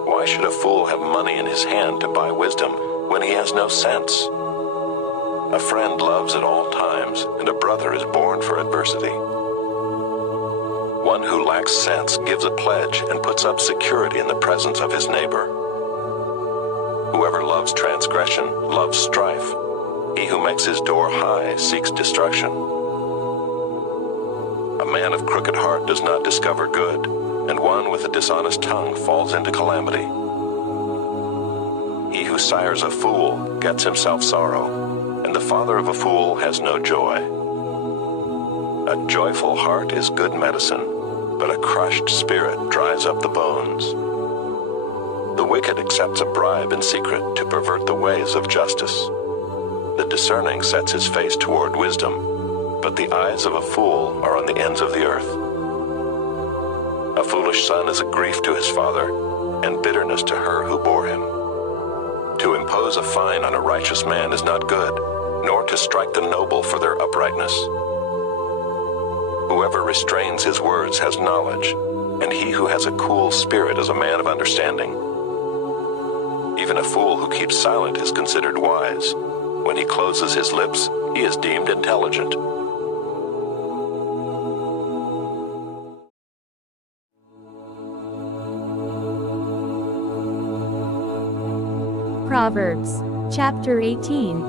Why should a fool have money in his hand to buy wisdom when he has no sense? A friend loves at all times, and a brother is born for adversity. One who lacks sense gives a pledge and puts up security in the presence of his neighbor. Whoever loves transgression loves strife. He who makes his door high seeks destruction. A man of crooked heart does not discover good, and one with a dishonest tongue falls into calamity. He who sires a fool gets himself sorrow, and the father of a fool has no joy. A joyful heart is good medicine, but a crushed spirit dries up the bones. The wicked accepts a bribe in secret to pervert the ways of justice. The discerning sets his face toward wisdom, but the eyes of a fool are on the ends of the earth. A foolish son is a grief to his father, and bitterness to her who bore him. To impose a fine on a righteous man is not good, nor to strike the noble for their uprightness. Whoever restrains his words has knowledge, and he who has a cool spirit is a man of understanding. Even a fool who keeps silent is considered wise. When he closes his lips, he is deemed intelligent. Proverbs Chapter 18.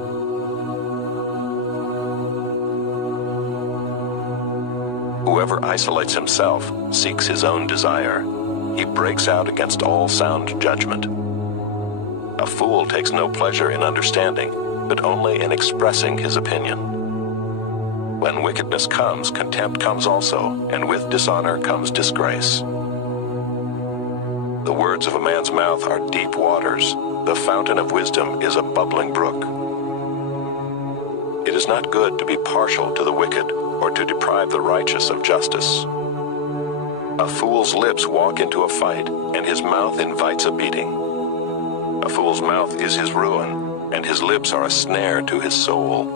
Whoever isolates himself seeks his own desire. He breaks out against all sound judgment. A fool takes no pleasure in understanding, but only in expressing his opinion. When wickedness comes, contempt comes also, and with dishonor comes disgrace. The words of a man's mouth are deep waters. The fountain of wisdom is a bubbling brook. It is not good to be partial to the wicked, or to deprive the righteous of justice. A fool's lips walk into a fight, and his mouth invites a beating. A fool's mouth is his ruin, and his lips are a snare to his soul.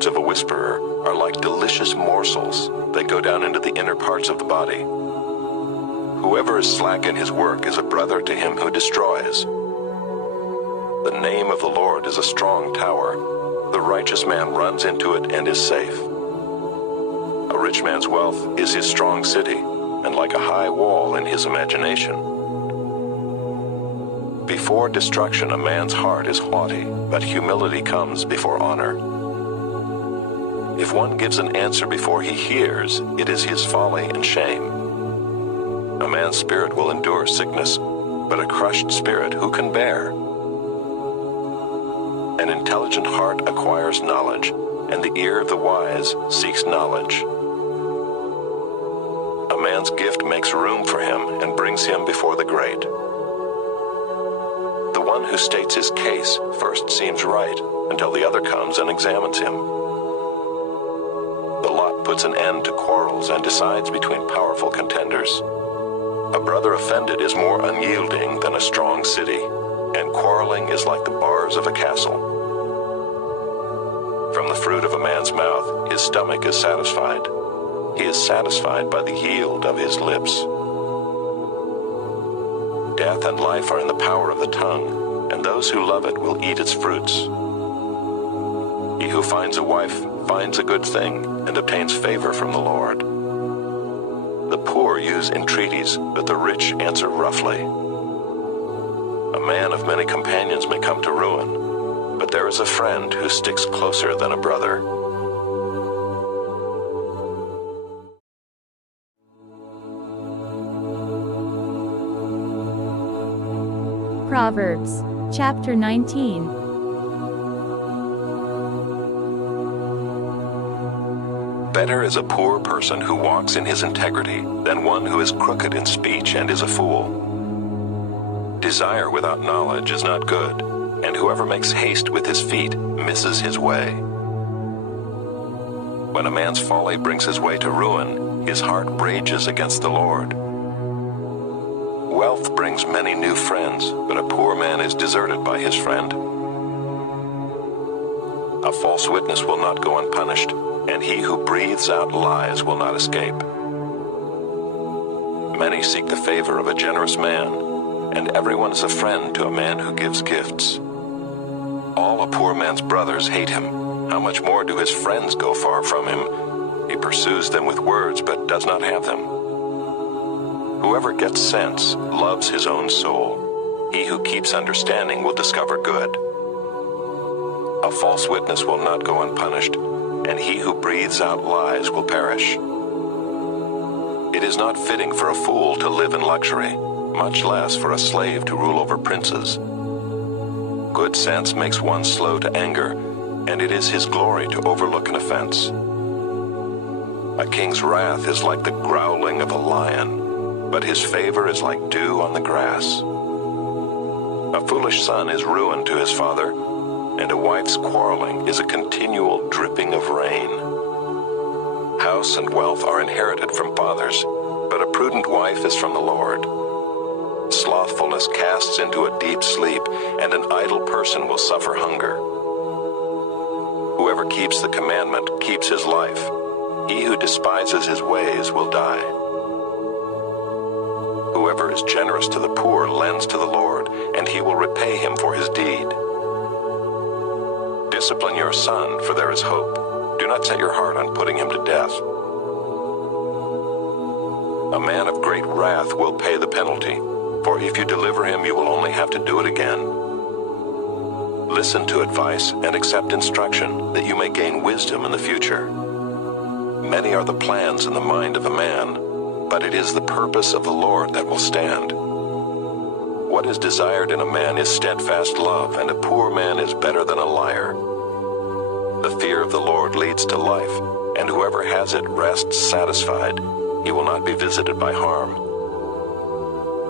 words of a whisperer are like delicious morsels that go down into the inner parts of the body. Whoever is slack in his work is a brother to him who destroys. The name of the Lord is a strong tower. The righteous man runs into it and is safe. A rich man's wealth is his strong city, and like a high wall in his imagination. Before destruction, a man's heart is haughty, but humility comes before honor. If one gives an answer before he hears, it is his folly and shame. A man's spirit will endure sickness, but a crushed spirit who can bear? An intelligent heart acquires knowledge, and the ear of the wise seeks knowledge. A man's gift makes room for him and brings him before the great. The one who states his case first seems right until the other comes and examines him. The lot puts an end to quarrels and decides between powerful contenders. A brother offended is more unyielding than a strong city, and quarreling is like the bars of a castle. From the fruit of a man's mouth, his stomach is satisfied. He is satisfied by the yield of his lips. Death and life are in the power of the tongue, and those who love it will eat its fruits. He who finds a wife finds a good thing and obtains favor from the Lord. The poor use entreaties, but the rich answer roughly. A man of many companions may come to ruin, but there is a friend who sticks closer than a brother. Proverbs Chapter 19. Better is a poor person who walks in his integrity than one who is crooked in speech and is a fool. Desire without knowledge is not good, and whoever makes haste with his feet misses his way. When a man's folly brings his way to ruin, his heart rages against the Lord. Wealth brings many new friends, but a poor man is deserted by his friend. A false witness will not go unpunished, and he who breathes out lies will not escape. Many seek the favor of a generous man, and everyone is a friend to a man who gives gifts. All a poor man's brothers hate him. How much more do his friends go far from him? He pursues them with words, but does not have them. Whoever gets sense loves his own soul. He who keeps understanding will discover good. A false witness will not go unpunished, and he who breathes out lies will perish. It is not fitting for a fool to live in luxury, much less for a slave to rule over princes. Good sense makes one slow to anger, and it is his glory to overlook an offense. A king's wrath is like the growling of a lion, but his favor is like dew on the grass. A foolish son is ruin to his father, and a wife's quarreling is a continual dripping of rain. House and wealth are inherited from fathers, but a prudent wife is from the Lord. Slothfulness casts into a deep sleep, and an idle person will suffer hunger. Whoever keeps the commandment keeps his life. He who despises his ways will die. Whoever is generous to the poor lends to the Lord, and he will repay him for his deed. Discipline your son, for there is hope. Do not set your heart on putting him to death. A man of great wrath will pay the penalty, for if you deliver him, you will only have to do it again. Listen to advice and accept instruction, that you may gain wisdom in the future. Many are the plans in the mind of a man, but it is the purpose of the Lord that will stand. What is desired in a man is steadfast love, and a poor man is better than a liar. The fear of the Lord leads to life, and whoever has it rests satisfied. He will not be visited by harm.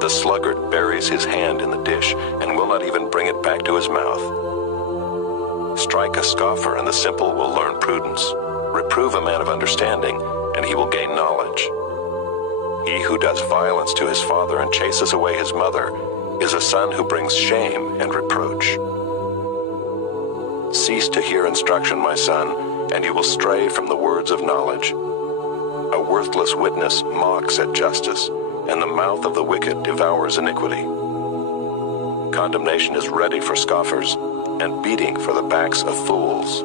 The sluggard buries his hand in the dish and will not even bring it back to his mouth. Strike a scoffer, and the simple will learn prudence. Reprove a man of understanding, and he will gain knowledge. He who does violence to his father and chases away his mother is a son who brings shame and reproach. Cease to hear instruction, my son, and you will stray from the words of knowledge. A worthless witness mocks at justice, and the mouth of the wicked devours iniquity. Condemnation is ready for scoffers, and beating for the backs of fools.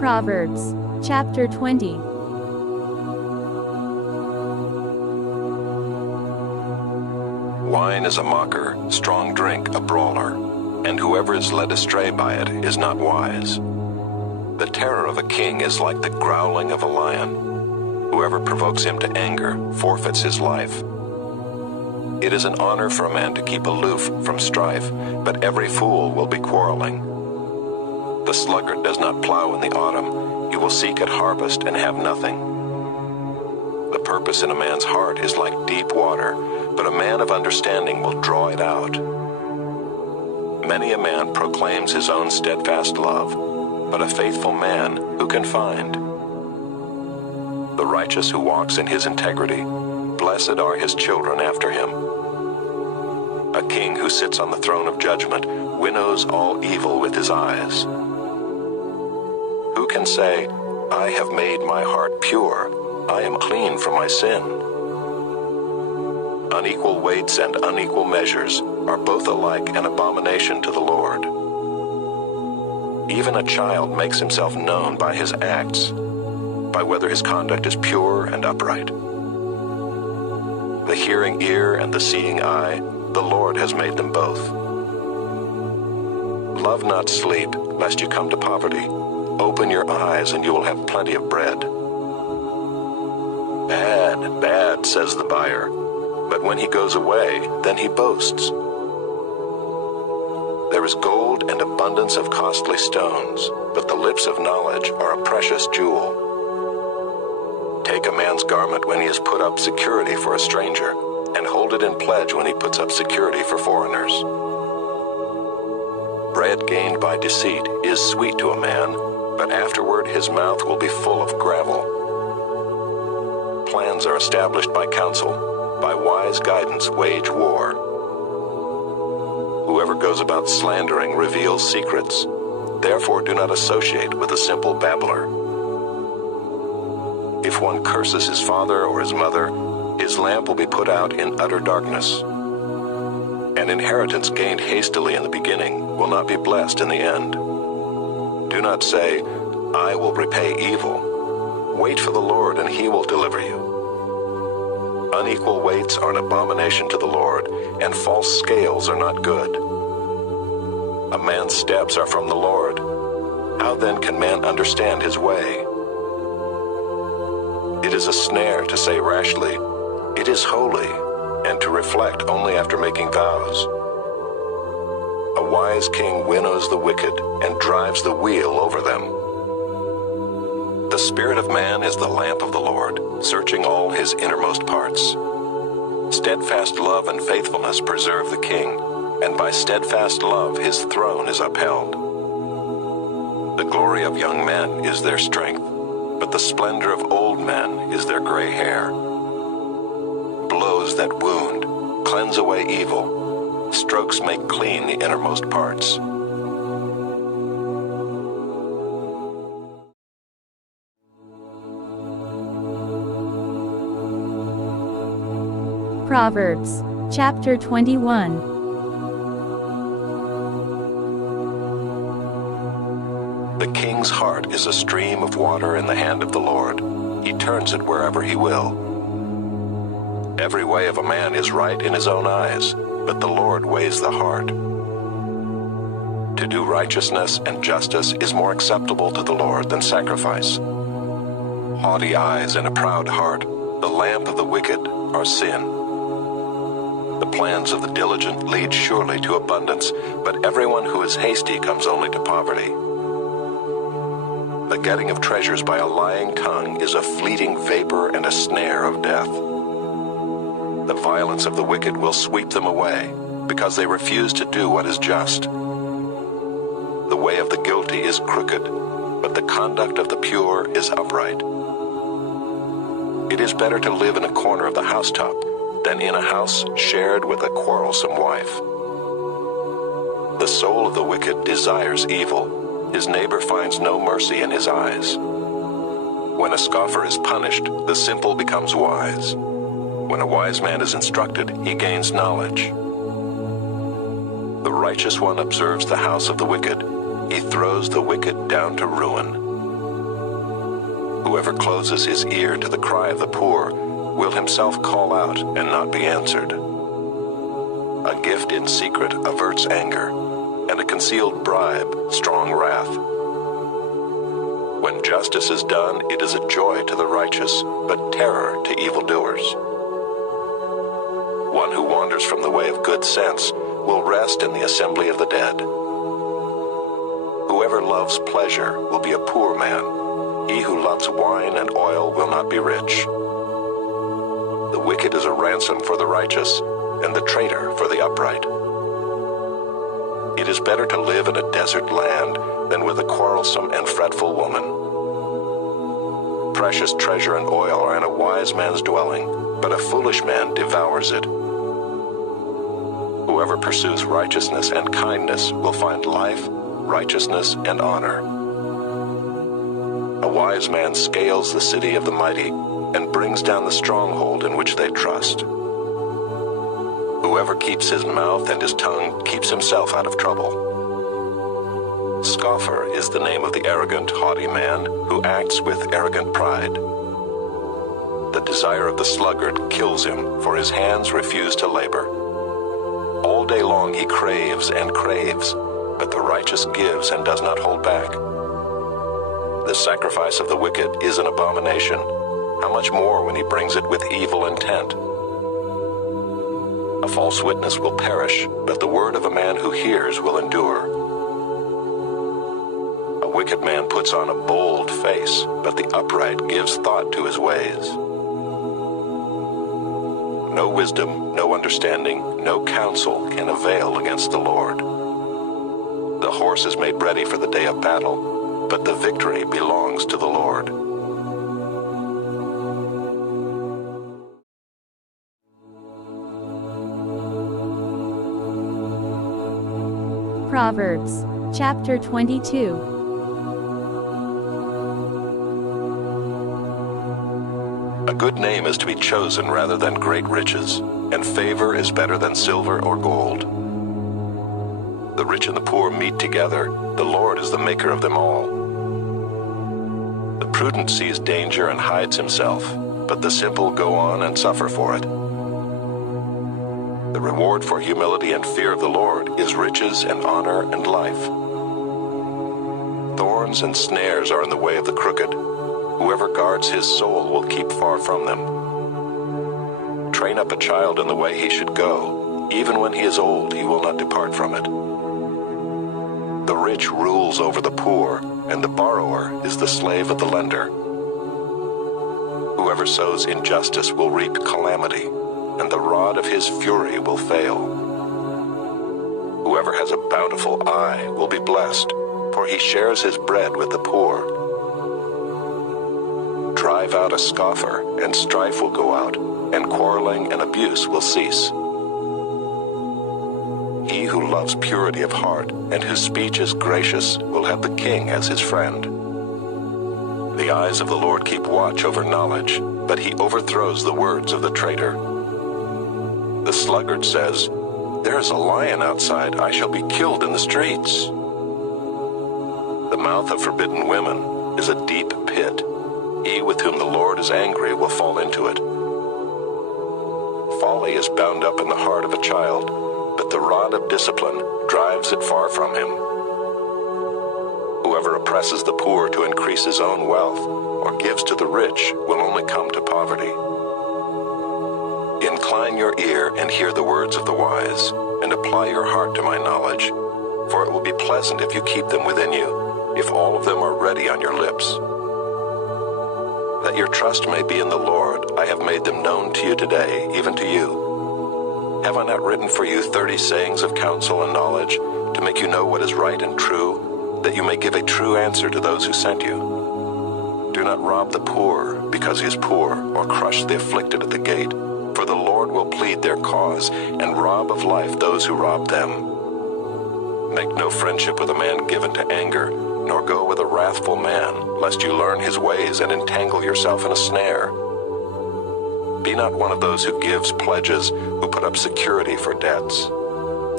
Proverbs Chapter 20. Wine is a mocker, strong drink a brawler, and whoever is led astray by it is not wise. The terror of a king is like the growling of a lion. Whoever provokes him to anger forfeits his life. It is an honor for a man to keep aloof from strife, but every fool will be quarreling. The sluggard does not plow in the autumn. He will seek at harvest and have nothing. The purpose in a man's heart is like deep water, but a man of understanding will draw it out. Many a man proclaims his own steadfast love, but a faithful man who can find? The righteous who walks in his integrity, blessed are his children after him. A king who sits on the throne of judgment winnows all evil with his eyes. Who can say, I have made my heart pure, I am clean from my sin? Unequal weights and unequal measures are both alike an abomination to the Lord. Even a child makes himself known by his acts, by whether his conduct is pure and upright. The hearing ear and the seeing eye, the Lord has made them both. Love not sleep, lest you come to poverty. Open your eyes and you will have plenty of bread. Bad, bad, says the buyer, but when he goes away, then he boasts. There is gold and abundance of costly stones, but the lips of knowledge are a precious jewel. Take a man's garment when he has put up security for a stranger, and hold it in pledge when he puts up security for foreigners. Bread gained by deceit is sweet to a man, but afterward his mouth will be full of gravel. Plans are established by counsel, by wise guidance wage war. Whoever goes about slandering reveals secrets. Therefore do not associate with a simple babbler. If one curses his father or his mother, his lamp will be put out in utter darkness. An inheritance gained hastily in the beginning will not be blessed in the end. Do not say, I will repay evil. Wait for the Lord, and he will deliver you. Unequal weights are an abomination to the Lord, and false scales are not good. A man's steps are from the Lord. How then can man understand his way? It is a snare to say rashly, it is holy, and to reflect only after making vows. A wise king winnows the wicked and drives the wheel over them. The spirit of man is the lamp of the Lord, searching all his innermost parts. Steadfast love and faithfulness preserve the king, and by steadfast love his throne is upheld. The glory of young men is their strength, but the splendor of old men is their gray hair. Blows that wound cleanse away evil. Strokes make clean the innermost parts. Proverbs Chapter 21. The king's heart is a stream of water in the hand of the Lord. He turns it wherever he will. Every way of a man is right in his own eyes, but the Lord weighs the heart. To do righteousness and justice is more acceptable to the Lord than sacrifice. Haughty eyes and a proud heart, the lamp of the wicked, are sin. The plans of the diligent lead surely to abundance, but everyone who is hasty comes only to poverty. The getting of treasures by a lying tongue is a fleeting vapor and a snare of death. The violence of the wicked will sweep them away, because they refuse to do what is just. The way of the guilty is crooked, but the conduct of the pure is upright. It is better to live in a corner of the housetop than in a house shared with a quarrelsome wife. The soul of the wicked desires evil. His neighbor finds no mercy in his eyes. When a scoffer is punished, the simple becomes wise. When a wise man is instructed, he gains knowledge. The righteous one observes the house of the wicked. He throws the wicked down to ruin. Whoever closes his ear to the cry of the poor will himself call out and not be answered. A gift in secret averts anger, and a concealed bribe strong wrath. When justice is done, it is a joy to the righteous, but terror to evildoers. One who wanders from the way of good sense will rest in the assembly of the dead. Whoever loves pleasure will be a poor man. He who loves wine and oil will not be rich. The wicked is a ransom for the righteous, and the traitor for the upright. It is better to live in a desert land than with a quarrelsome and fretful woman. Precious treasure and oil are in a wise man's dwelling, but a foolish man devours it. Whoever pursues righteousness and kindness will find life, righteousness, and honor. A wise man scales the city of the mighty and brings down the stronghold in which they trust. Whoever keeps his mouth and his tongue keeps himself out of trouble. Scoffer is the name of the arrogant, haughty man who acts with arrogant pride. The desire of the sluggard kills him, for his hands refuse to labor. All day long he craves and craves, but the righteous gives and does not hold back. The sacrifice of the wicked is an abomination. How much more when he brings it with evil intent? A false witness will perish, but the word of a man who hears will endure. A wicked man puts on a bold face, but the upright gives thought to his ways. No wisdom, no understanding, no counsel can avail against the Lord. The horse is made ready for the day of battle, but the victory belongs to the Lord. Proverbs Chapter 22. A good name is to be chosen rather than great riches, and favor is better than silver or gold. The rich and the poor meet together. The Lord is the maker of them all. The prudent sees danger and hides himself, but the simple go on and suffer for it. The reward for humility and fear of the Lord is riches and honor and life. Thorns and snares are in the way of the crooked. Whoever guards his soul will keep far from them. Train up a child in the way he should go. Even when he is old, he will not depart from it. The rich rules over the poor, and the borrower is the slave of the lender. Whoever sows injustice will reap calamity, and the rod of his fury will fail. Whoever has a bountiful eye will be blessed, for he shares his bread with the poor. Drive out a scoffer, and strife will go out, and quarreling and abuse will cease. He who loves purity of heart, and whose speech is gracious, will have the king as his friend. The eyes of the Lord keep watch over knowledge, but he overthrows the words of the traitor. The sluggard says, "There is a lion outside, I shall be killed in the streets." The mouth of forbidden women is a deep pit. He with whom the Lord is angry will fall into it. Folly is bound up in the heart of a child, but the rod of discipline drives it far from him. Whoever oppresses the poor to increase his own wealth, or gives to the rich, will only come to poverty. Incline your ear and hear the words of the wise, and apply your heart to my knowledge, for it will be pleasant if you keep them within you, if all of them are ready on your lips. That your trust may be in the Lord, I have made them known to you today, even to you. Have I not written for you 30 sayings of counsel and knowledge, to make you know what is right and true, that you may give a true answer to those who sent you? Do not rob the poor because he is poor, or crush the afflicted at the gate, for the Lord will plead their cause and rob of life those who rob them. Make no friendship with a man given to anger, nor go with a wrathful man, lest you learn his ways and entangle yourself in a snare. Be not one of those who gives pledges, who put up security for debts.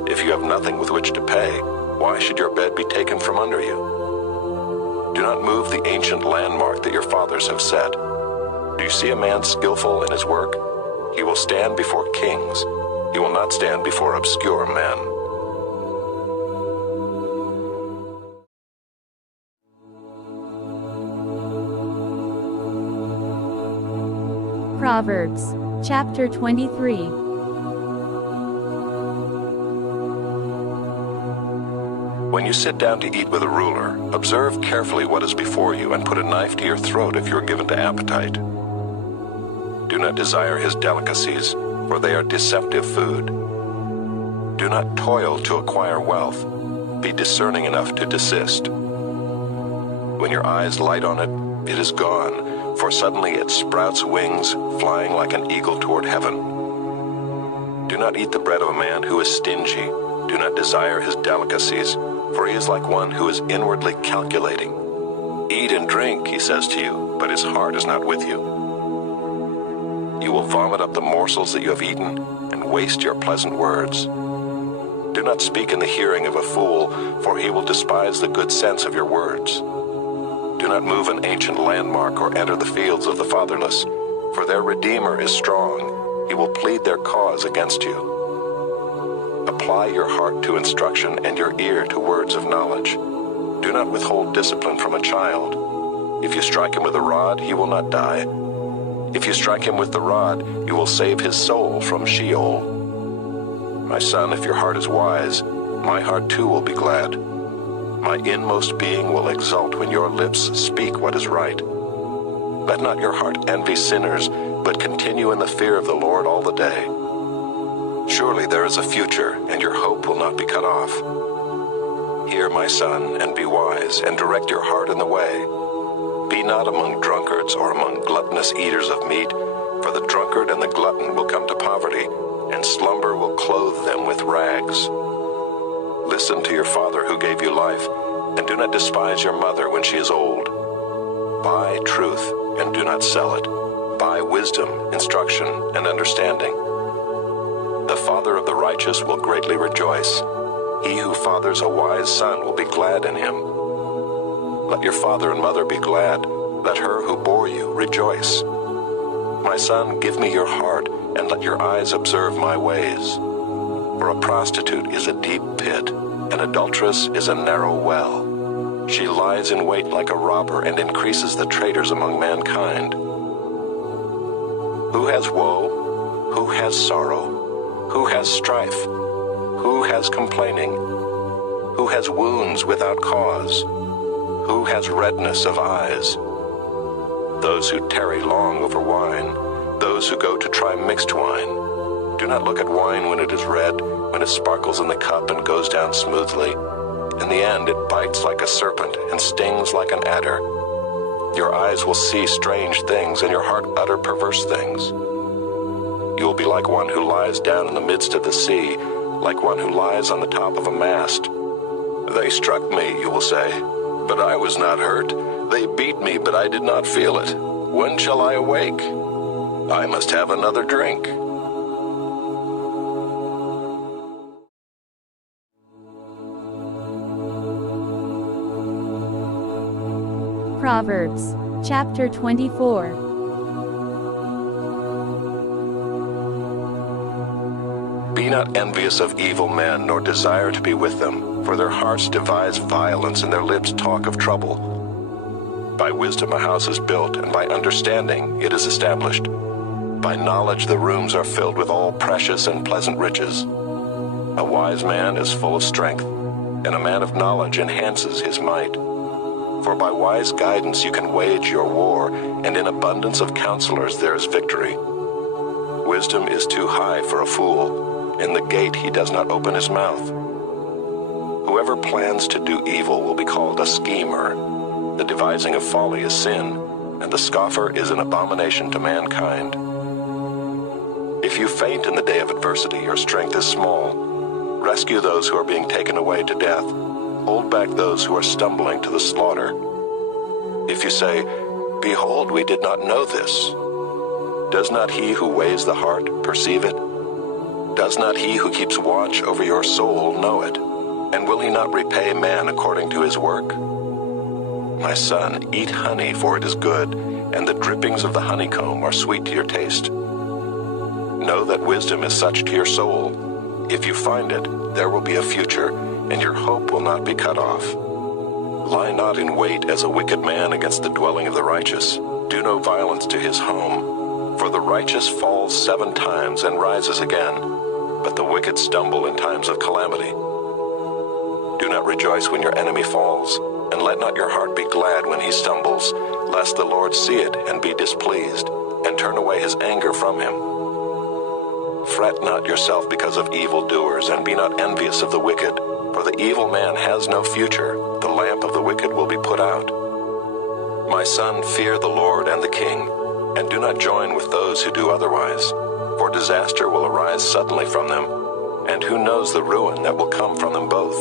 If you have nothing with which to pay, why should your bed be taken from under you? Do not move the ancient landmark that your fathers have set. Do you see a man skillful in his work? He will stand before kings. He will not stand before obscure men. Proverbs Chapter 23. When you sit down to eat with a ruler, observe carefully what is before you and put a knife to your throat if you are given to appetite. Do not desire his delicacies, for they are deceptive food. Do not toil to acquire wealth. Be discerning enough to desist. When your eyes light on it, it is gone, for suddenly it sprouts wings, flying like an eagle toward heaven. Do not eat the bread of a man who is stingy. Do not desire his delicacies, for he is like one who is inwardly calculating. Eat and drink, he says to you, but his heart is not with you. You will vomit up the morsels that you have eaten, and waste your pleasant words. Do not speak in the hearing of a fool, for he will despise the good sense of your words. Do not move an ancient landmark or enter the fields of the fatherless, for their Redeemer is strong. He will plead their cause against you. Apply your heart to instruction and your ear to words of knowledge. Do not withhold discipline from a child. If you strike him with a rod, he will not die. If you strike him with the rod, you will save his soul from Sheol. My son, if your heart is wise, my heart too will be glad. My inmost being will exult when your lips speak what is right. Let not your heart envy sinners, but continue in the fear of the Lord all the day. Surely there is a future, and your hope will not be cut off. Hear, my son, and be wise, and direct your heart in the way. Be not among drunkards or among gluttonous eaters of meat, for the drunkard and the glutton will come to poverty, and slumber will clothe them with rags. Listen to your father who gave you life, and do not despise your mother when she is old. Buy truth, and do not sell it. Buy wisdom, instruction, and understanding. The father of the righteous will greatly rejoice. He who fathers a wise son will be glad in him. Let your father and mother be glad. Let her who bore you rejoice. My son, give me your heart, and let your eyes observe my ways. For a prostitute is a deep pit, an adulteress is a narrow well. She lies in wait like a robber and increases the traitors among mankind. Who has woe? Who has sorrow? Who has strife? Who has complaining? Who has wounds without cause? Who has redness of eyes? Those who tarry long over wine, those who go to try mixed wine. Do not look at wine when it is red, when it sparkles in the cup and goes down smoothly. In the end it bites like a serpent and stings like an adder. Your eyes will see strange things, and your heart utter perverse things. You will be like one who lies down in the midst of the sea, like one who lies on the top of a mast. They struck me, you will say, but I was not hurt. They beat me, but I did not feel it. When shall I awake? I must have another drink. Proverbs Chapter 24. Be not envious of evil men, nor desire to be with them, for their hearts devise violence, and their lips talk of trouble. By wisdom a house is built, and by understanding it is established. By knowledge the rooms are filled with all precious and pleasant riches. A wise man is full of strength, and a man of knowledge enhances his might. For by wise guidance you can wage your war, and in abundance of counselors there is victory. Wisdom is too high for a fool. In the gate he does not open his mouth. Whoever plans to do evil will be called a schemer. The devising of folly is sin, and the scoffer is an abomination to mankind. If you faint in the day of adversity, your strength is small. Rescue those who are being taken away to death. Hold back those who are stumbling to the slaughter. If you say, "Behold, we did not know this," does not he who weighs the heart perceive it? Does not he who keeps watch over your soul know it? And will he not repay man according to his work? My son, eat honey, for it is good, and the drippings of the honeycomb are sweet to your taste. Know that wisdom is such to your soul. If you find it, there will be a future, and your hope will not be cut off. Lie not in wait as a wicked man against the dwelling of the righteous. Do no violence to his home. For the righteous falls 7 times and rises again, but the wicked stumble in times of calamity. Do not rejoice when your enemy falls, and let not your heart be glad when he stumbles, lest the Lord see it and be displeased, and turn away his anger from him. Fret not yourself because of evildoers, and be not envious of the wicked, for the evil man has no future. The lamp of the wicked will be put out. My son, fear the Lord and the king, and do not join with those who do otherwise, for disaster will arise suddenly from them, and who knows the ruin that will come from them both.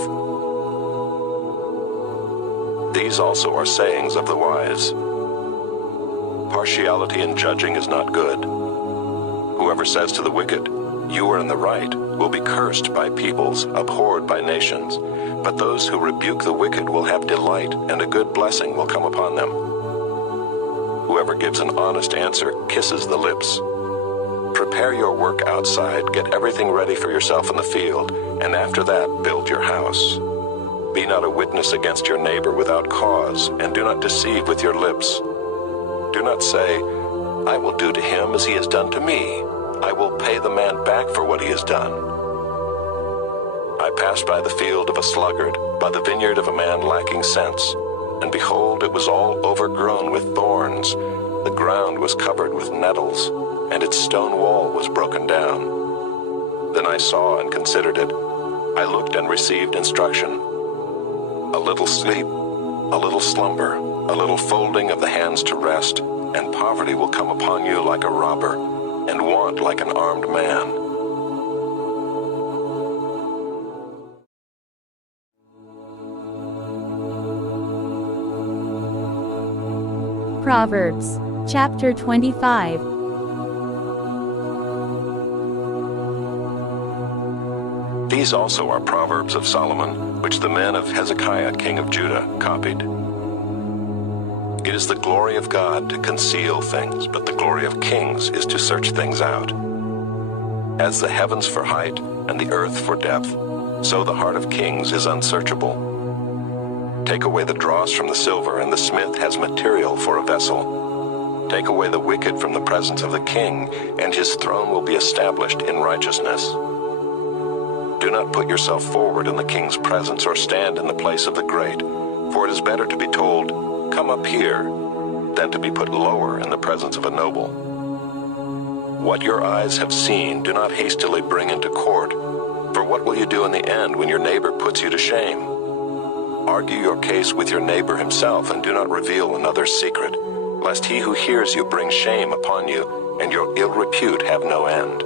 These also are sayings of the wise. Partiality in judging is not good. Whoever says to the wicked, "You are in the right," will be cursed by peoples, abhorred by nations. But those who rebuke the wicked will have delight, and a good blessing will come upon them. Whoever gives an honest answer kisses the lips. Prepare your work outside, get everything ready for yourself in the field, and after that build your house. Be not a witness against your neighbor without cause, and do not deceive with your lips. Do not say, "I will do to him as he has done to me. I will pay the man back for what he has done." I passed by the field of a sluggard, by the vineyard of a man lacking sense, and behold, it was all overgrown with thorns. The ground was covered with nettles, and its stone wall was broken down. Then I saw and considered it. I looked and received instruction. A little sleep, a little slumber, a little folding of the hands to rest, and poverty will come upon you like a robber, and want like an armed man. Proverbs Chapter 25. These also are Proverbs of Solomon, which the men of Hezekiah king of Judah copied. It is the glory of God to conceal things, but the glory of kings is to search things out. As the heavens for height and the earth for depth, so the heart of kings is unsearchable. Take away the dross from the silver, and the smith has material for a vessel. Take away the wicked from the presence of the king, and his throne will be established in righteousness. Do not put yourself forward in the king's presence, or stand in the place of the great, for it is better to be told, "Come up here," than to be put lower in the presence of a noble. What your eyes have seen, do not hastily bring into court, for what will you do in the end when your neighbor puts you to shame? Argue your case with your neighbor himself, and do not reveal another's secret, lest he who hears you bring shame upon you, and your ill repute have no end.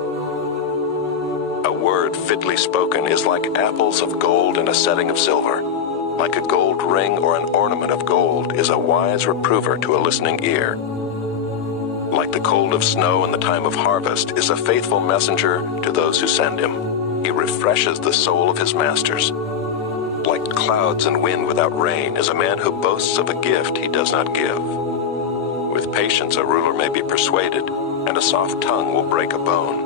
A word fitly spoken is like apples of gold in a setting of silver. Like a gold ring or an ornament of gold is a wise reprover to a listening ear. Like the cold of snow in the time of harvest is a faithful messenger to those who send him. He refreshes the soul of his masters. Like clouds and wind without rain is a man who boasts of a gift he does not give. With patience a ruler may be persuaded, and a soft tongue will break a bone.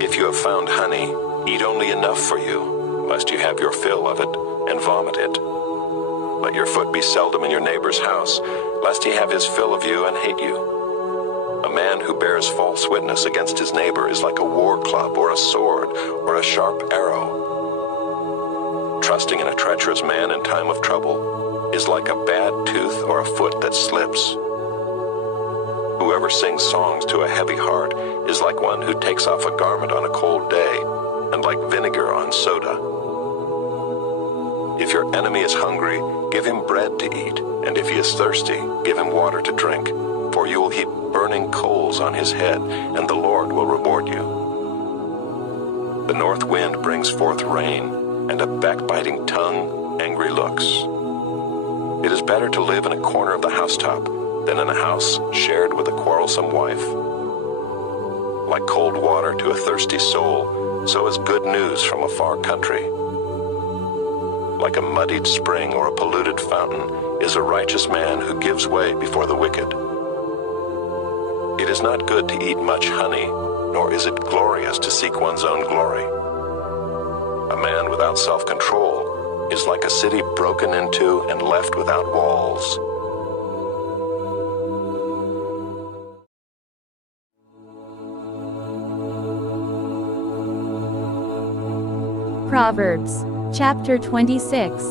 If you have found honey, eat only enough for you, lest you have your fill of it and vomit it. Let your foot be seldom in your neighbor's house, lest he have his fill of you and hate you. A man who bears false witness against his neighbor is like a war club or a sword or a sharp arrow. Trusting in a treacherous man in time of trouble is like a bad tooth or a foot that slips. Whoever sings songs to a heavy heart is like one who takes off a garment on a cold day, and like vinegar on soda. If your enemy is hungry, give him bread to eat, and if he is thirsty, give him water to drink, for you will heap burning coals on his head, and the Lord will reward you. The north wind brings forth rain, and a backbiting tongue, angry looks. It is better to live in a corner of the housetop than in a house shared with a quarrelsome wife. Like cold water to a thirsty soul, so is good news from a far country. Like a muddied spring or a polluted fountain is a righteous man who gives way before the wicked. It is not good to eat much honey, nor is it glorious to seek one's own glory. A man without self-control is like a city broken into and left without walls. Proverbs Chapter 26.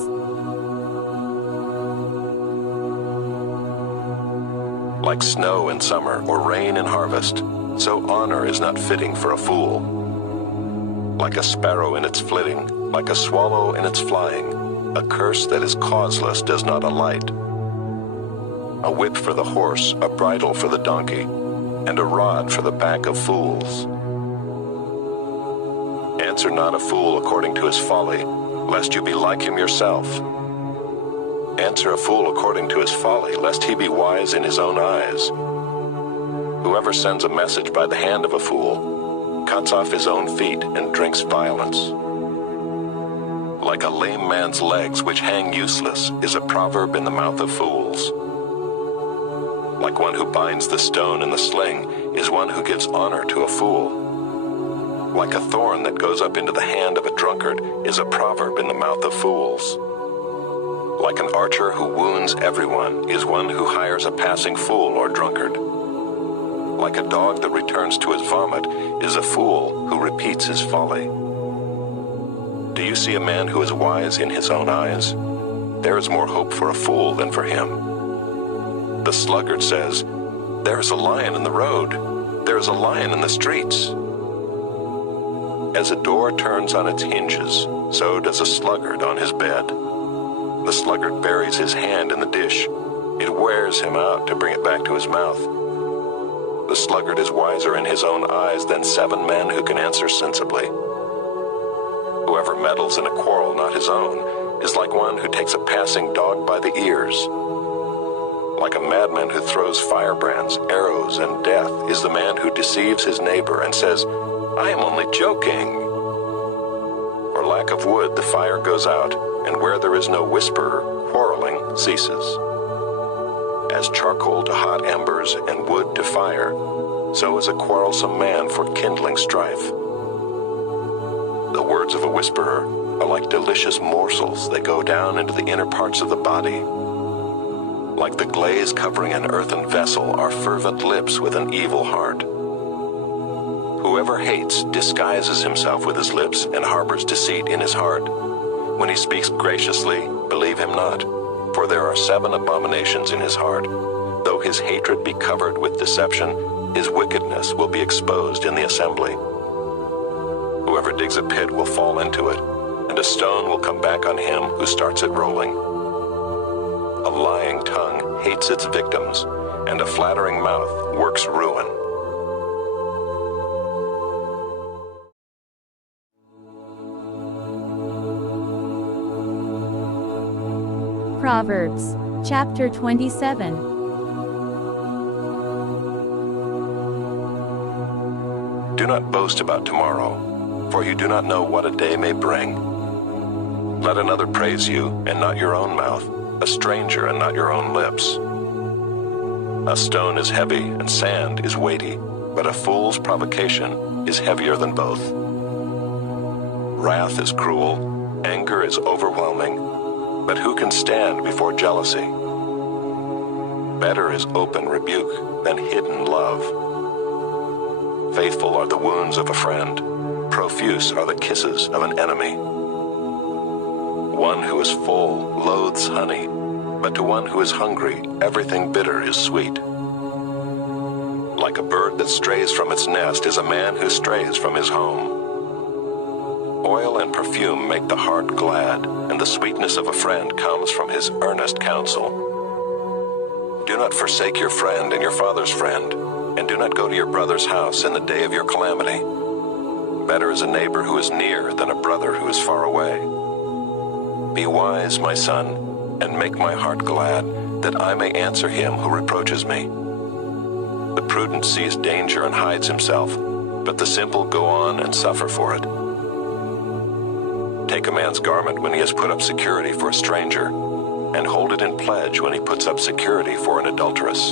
Like snow in summer or rain in harvest, so honor is not fitting for a fool. Like a sparrow in its flitting, like a swallow in its flying, a curse that is causeless does not alight. A whip for the horse, a bridle for the donkey, and a rod for the back of fools. Answer not a fool according to his folly, lest you be like him yourself. Answer a fool according to his folly, lest he be wise in his own eyes. Whoever sends a message by the hand of a fool cuts off his own feet and drinks violence. Like a lame man's legs which hang useless is a proverb in the mouth of fools. Like one who binds the stone in the sling is one who gives honor to a fool. Like a thorn that goes up into the hand of a drunkard is a proverb in the mouth of fools. Like an archer who wounds everyone is one who hires a passing fool or drunkard. Like a dog that returns to his vomit is a fool who repeats his folly. Do you see a man who is wise in his own eyes? There is more hope for a fool than for him. The sluggard says, "There is a lion in the road. There is a lion in the streets." As a door turns on its hinges, so does a sluggard on his bed. The sluggard buries his hand in the dish. It wears him out to bring it back to his mouth. The sluggard is wiser in his own eyes than 7 men who can answer sensibly. Whoever meddles in a quarrel not his own is like one who takes a passing dog by the ears. Like a madman who throws firebrands, arrows, and death is the man who deceives his neighbor and says, "I am only joking." For lack of wood, the fire goes out, and where there is no whisperer, quarreling ceases. As charcoal to hot embers and wood to fire, so is a quarrelsome man for kindling strife. The words of a whisperer are like delicious morsels that go down into the inner parts of the body. Like the glaze covering an earthen vessel are fervent lips with an evil heart. Whoever hates disguises himself with his lips and harbors deceit in his heart. When he speaks graciously, believe him not, for there are 7 abominations in his heart. Though his hatred be covered with deception, his wickedness will be exposed in the assembly. Whoever digs a pit will fall into it, and a stone will come back on him who starts it rolling. A lying tongue hates its victims, and a flattering mouth works ruin. Proverbs Chapter 27. Do not boast about tomorrow, for you do not know what a day may bring. Let another praise you, and not your own mouth, a stranger and not your own lips. A stone is heavy and sand is weighty, but a fool's provocation is heavier than both. Wrath is cruel, anger is overwhelming, but who can stand before jealousy? Better is open rebuke than hidden love. Faithful are the wounds of a friend, profuse are the kisses of an enemy. One who is full loathes honey, but to one who is hungry, everything bitter is sweet. Like a bird that strays from its nest is a man who strays from his home. Oil and perfume make the heart glad, and the sweetness of a friend comes from his earnest counsel. Do not forsake your friend and your father's friend, and do not go to your brother's house in the day of your calamity. Better is a neighbor who is near than a brother who is far away. Be wise, my son, and make my heart glad, that I may answer him who reproaches me. The prudent sees danger and hides himself, but the simple go on and suffer for it. Take a man's garment when he has put up security for a stranger, and hold it in pledge when he puts up security for an adulteress.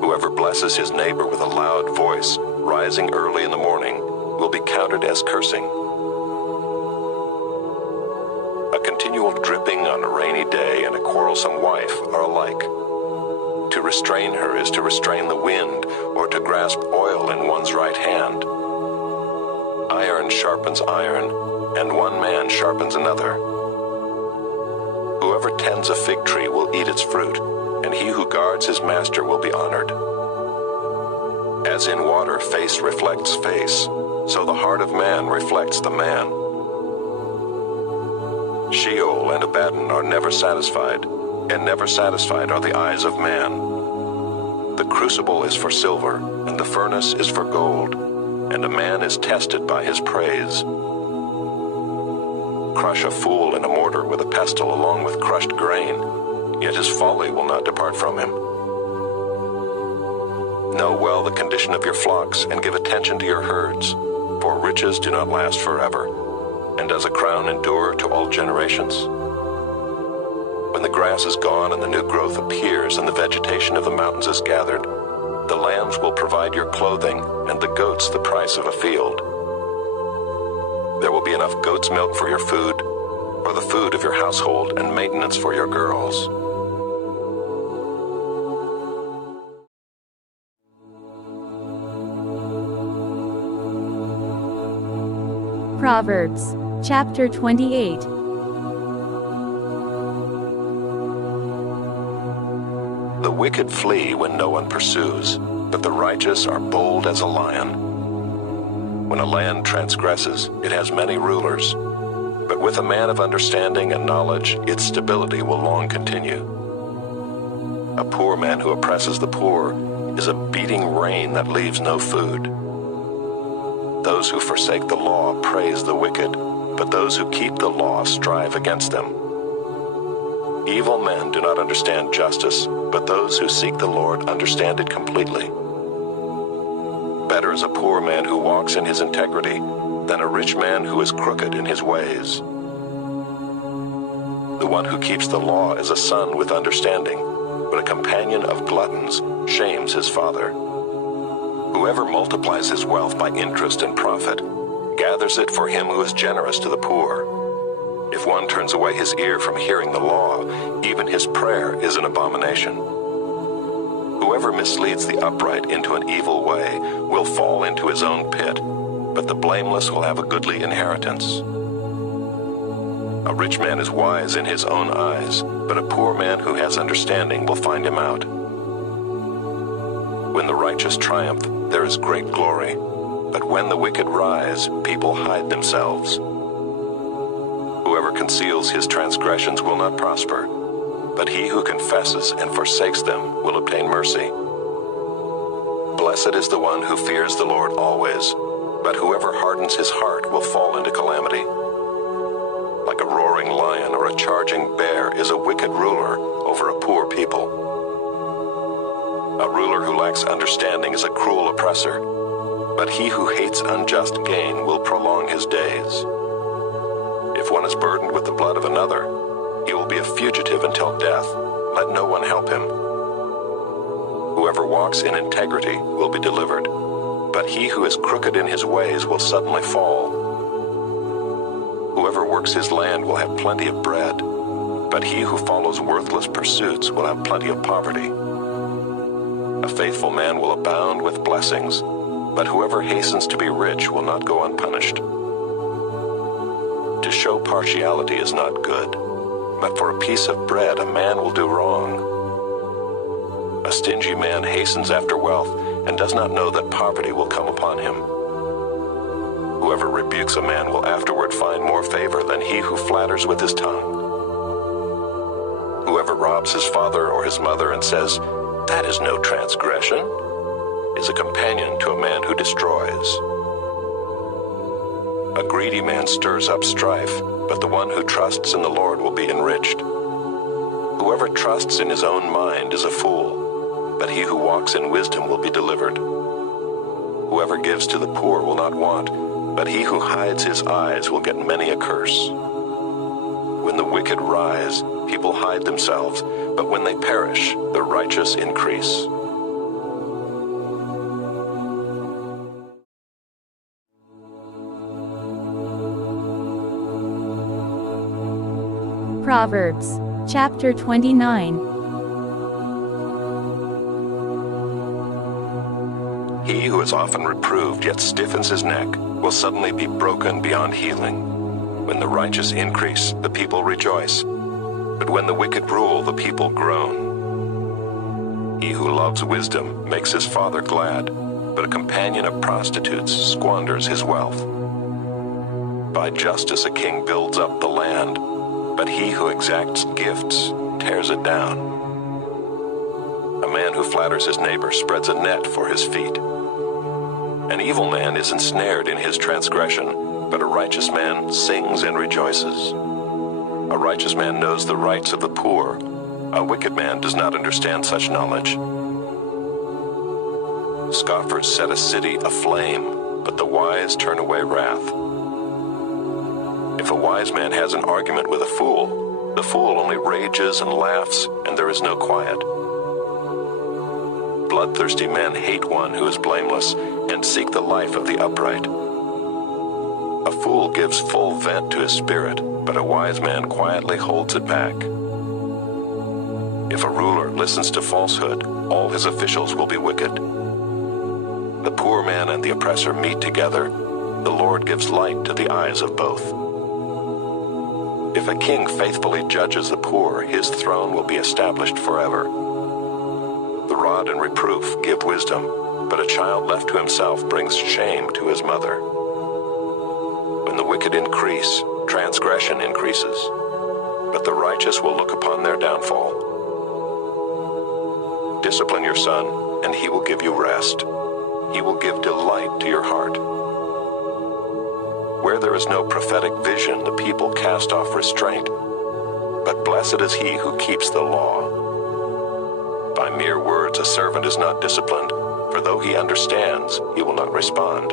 Whoever blesses his neighbor with a loud voice, rising early in the morning, will be counted as cursing. A continual dripping on a rainy day and a quarrelsome wife are alike. To restrain her is to restrain the wind, or to grasp oil in one's right hand. Iron sharpens iron, and one man sharpens another. Whoever tends a fig tree will eat its fruit, and he who guards his master will be honored. As in water face reflects face, so the heart of man reflects the man. Sheol and Abaddon are never satisfied, and never satisfied are the eyes of man. The crucible is for silver, and the furnace is for gold, and a man is tested by his praise. Crush a fool in a mortar with a pestle along with crushed grain, yet his folly will not depart from him. Know well the condition of your flocks, and give attention to your herds, for riches do not last forever, and does a crown endure to all generations? When the grass is gone and the new growth appears and the vegetation of the mountains is gathered, the lambs will provide your clothing and the goats the price of a field. There will be enough goat's milk for your food, for the food of your household, and maintenance for your girls. Proverbs Chapter 28. The wicked flee when no one pursues, but the righteous are bold as a lion. When a land transgresses, it has many rulers, but with a man of understanding and knowledge, its stability will long continue. A poor man who oppresses the poor is a beating rain that leaves no food. Those who forsake the law praise the wicked, but those who keep the law strive against them. Evil men do not understand justice, but those who seek the Lord understand it completely. Better is a poor man who walks in his integrity than a rich man who is crooked in his ways. The one who keeps the law is a son with understanding, but a companion of gluttons shames his father. Whoever multiplies his wealth by interest and profit gathers it for him who is generous to the poor. If one turns away his ear from hearing the law, even his prayer is an abomination. Whoever misleads the upright into an evil way will fall into his own pit, but the blameless will have a goodly inheritance. A rich man is wise in his own eyes, but a poor man who has understanding will find him out. When the righteous triumph, there is great glory, but when the wicked rise, people hide themselves. Whoever conceals his transgressions will not prosper, but he who confesses and forsakes them will obtain mercy. Blessed is the one who fears the Lord always, but whoever hardens his heart will fall into calamity. Like a roaring lion or a charging bear is a wicked ruler over a poor people. A ruler who lacks understanding is a cruel oppressor, but he who hates unjust gain will prolong his days. If one is burdened with the blood of another, he will be a fugitive until death. Let no one help him. Whoever walks in integrity will be delivered, but he who is crooked in his ways will suddenly fall. Whoever works his land will have plenty of bread, but he who follows worthless pursuits will have plenty of poverty. A faithful man will abound with blessings, but whoever hastens to be rich will not go unpunished. To show partiality is not good, but for a piece of bread a man will do wrong. A stingy man hastens after wealth and does not know that poverty will come upon him. Whoever rebukes a man will afterward find more favor than he who flatters with his tongue. Whoever robs his father or his mother and says, "That is no transgression," is a companion to a man who destroys. A greedy man stirs up strife, but the one who trusts in the Lord will be enriched. Whoever trusts in his own mind is a fool, but he who walks in wisdom will be delivered. Whoever gives to the poor will not want, but he who hides his eyes will get many a curse. When the wicked rise, people hide themselves, but when they perish, the righteous increase. Proverbs Chapter 29. He who is often reproved yet stiffens his neck will suddenly be broken beyond healing. When the righteous increase, the people rejoice. But when the wicked rule, the people groan. He who loves wisdom makes his father glad, but a companion of prostitutes squanders his wealth. By justice a king builds up the land, but he who exacts gifts tears it down. A man who flatters his neighbor spreads a net for his feet. An evil man is ensnared in his transgression, but a righteous man sings and rejoices. A righteous man knows the rights of the poor. A wicked man does not understand such knowledge. Scoffers set a city aflame, but the wise turn away wrath. If a wise man has an argument with a fool, the fool only rages and laughs, and there is no quiet. Bloodthirsty men hate one who is blameless and seek the life of the upright. A fool gives full vent to his spirit, but a wise man quietly holds it back. If a ruler listens to falsehood, all his officials will be wicked. The poor man and the oppressor meet together. The Lord gives light to the eyes of both. If a king faithfully judges the poor, his throne will be established forever. The rod and reproof give wisdom, but a child left to himself brings shame to his mother. When the wicked increase, transgression increases, but the righteous will look upon their downfall. Discipline your son, and he will give you rest. He will give delight to your heart. Where there is no prophetic vision, the people cast off restraint, but blessed is he who keeps the law. By mere words a servant is not disciplined, for though he understands, he will not respond.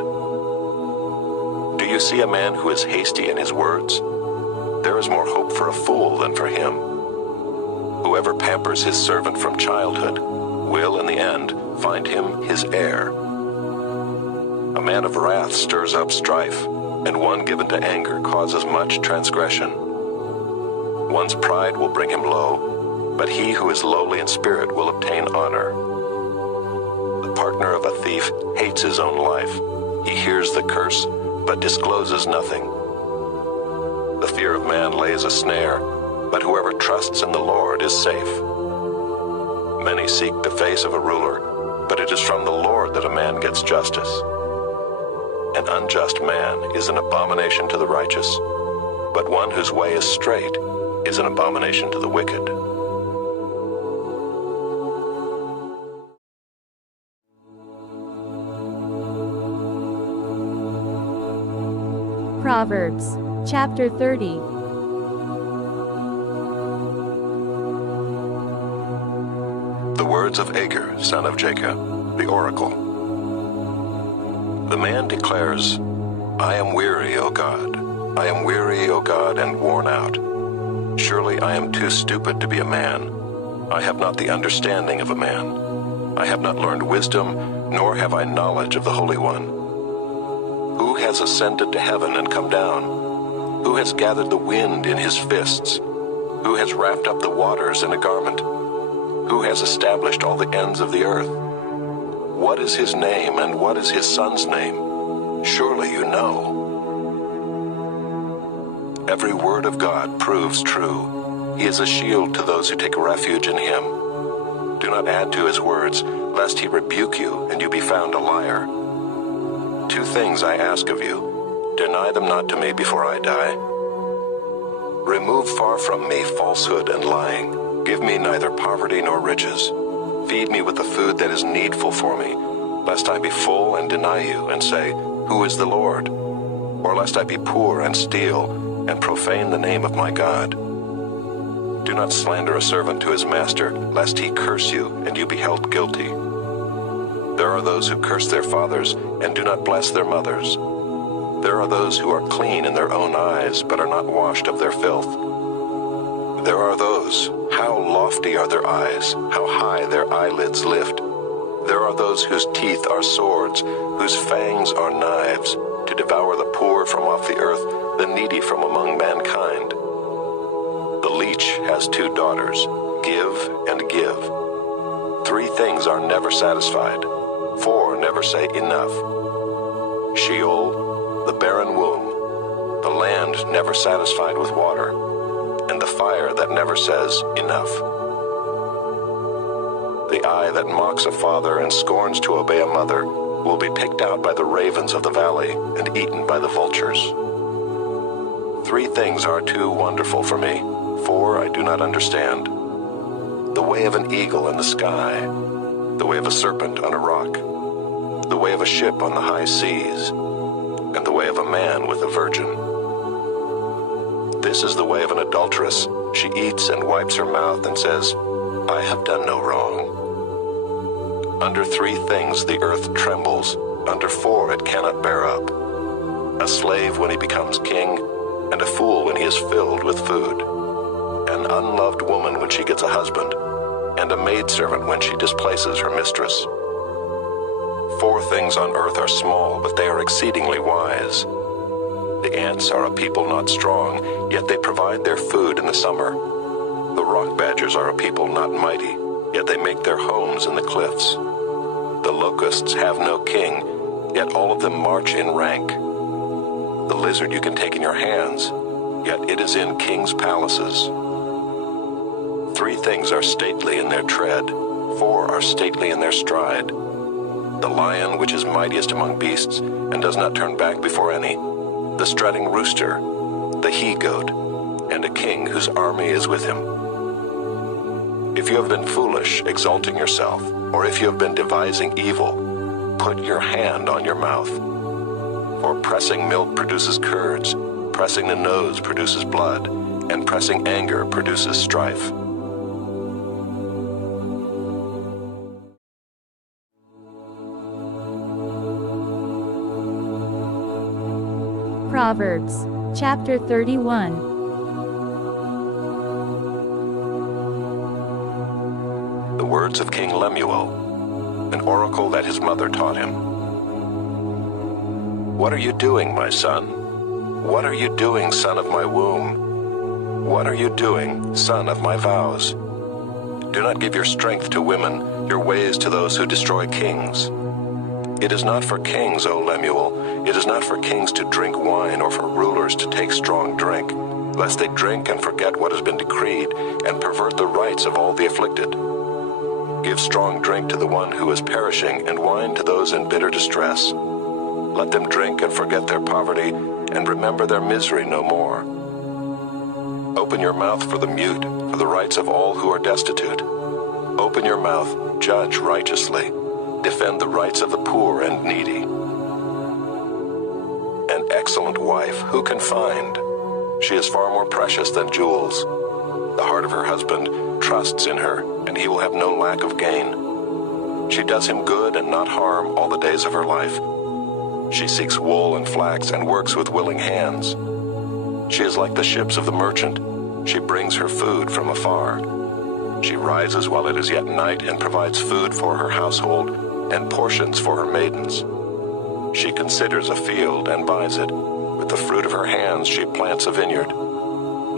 Do you see a man who is hasty in his words? There is more hope for a fool than for him. Whoever pampers his servant from childhood will, in the end, find him his heir. A man of wrath stirs up strife, and one given to anger causes much transgression. One's pride will bring him low, but he who is lowly in spirit will obtain honor. The partner of a thief hates his own life. He hears the curse, but discloses nothing. The fear of man lays a snare, but whoever trusts in the Lord is safe. Many seek the face of a ruler, but it is from the Lord that a man gets justice. An unjust man is an abomination to the righteous, but one whose way is straight is an abomination to the wicked. Proverbs Chapter 30. The words of Agura, son of Jacob, the oracle. The man declares, I am weary, O God. I am weary, O God, and worn out. Surely I am too stupid to be a man. I have not the understanding of a man. I have not learned wisdom, nor have I knowledge of the Holy One. Who has ascended to heaven and come down? Who has gathered the wind in his fists? Who has wrapped up the waters in a garment? Who has established all the ends of the earth? What is his name, and what is his son's name? Surely you know. Every word of God proves true. He is a shield to those who take refuge in him. Do not add to his words, lest he rebuke you, and you be found a liar. 2 things I ask of you. Deny them not to me before I die. Remove far from me falsehood and lying. Give me neither poverty nor riches. Feed me with the food that is needful for me, lest I be full and deny you and say, Who is the Lord? or lest I be poor and steal and profane the name of my God. Do not slander a servant to his master, lest he curse you and you be held guilty. There are those who curse their fathers and do not bless their mothers. There are those who are clean in their own eyes, but are not washed of their filth. There are those, how lofty are their eyes, how high their eyelids lift. There are those whose teeth are swords, whose fangs are knives, to devour the poor from off the earth, the needy from among mankind. The leech has 2 daughters, give and give. 3 things are never satisfied, 4 never say enough. Sheol, the barren womb, the land never satisfied with water, and the fire that never says enough. The eye that mocks a father and scorns to obey a mother will be picked out by the ravens of the valley and eaten by the vultures. 3 things are too wonderful for me, 4 I do not understand. The way of an eagle in the sky, the way of a serpent on a rock, the way of a ship on the high seas, and the way of a man with a virgin. This is the way of an adulteress. She eats and wipes her mouth and says, I have done no wrong. Under 3 things the earth trembles, under 4 it cannot bear up. A slave when he becomes king, and a fool when he is filled with food. An unloved woman when she gets a husband, and a maidservant when she displaces her mistress. 4 things on earth are small, but they are exceedingly wise. The ants are a people not strong, yet they provide their food in the summer. The rock badgers are a people not mighty, yet they make their homes in the cliffs. The locusts have no king, yet all of them march in rank. The lizard you can take in your hands, yet it is in kings' palaces. 3 things are stately in their tread, 4 are stately in their stride. The lion which is mightiest among beasts, and does not turn back before any, the strutting rooster, the he-goat, and a king whose army is with him. If you have been foolish, exalting yourself, or if you have been devising evil, put your hand on your mouth. For pressing milk produces curds, pressing the nose produces blood, and pressing anger produces strife. Proverbs, chapter 31. The words of King Lemuel, an oracle that his mother taught him. What are you doing, my son? What are you doing, son of my womb? What are you doing, son of my vows? Do not give your strength to women, your ways to those who destroy kings. It is not for kings, O Lemuel, it is not for kings to drink wine or for rulers to take strong drink, lest they drink and forget what has been decreed and pervert the rights of all the afflicted. Give strong drink to the one who is perishing and wine to those in bitter distress. Let them drink and forget their poverty and remember their misery no more. Open your mouth for the mute, for the rights of all who are destitute. Open your mouth, judge righteously. Defend the rights of the poor and needy. An excellent wife who can find? She is far more precious than jewels. The heart of her husband trusts in her, and he will have no lack of gain. She does him good and not harm all the days of her life. She seeks wool and flax and works with willing hands. She is like the ships of the merchant. She brings her food from afar. She rises while it is yet night and provides food for her household and portions for her maidens. She considers a field and buys it. With the fruit of her hands she plants a vineyard.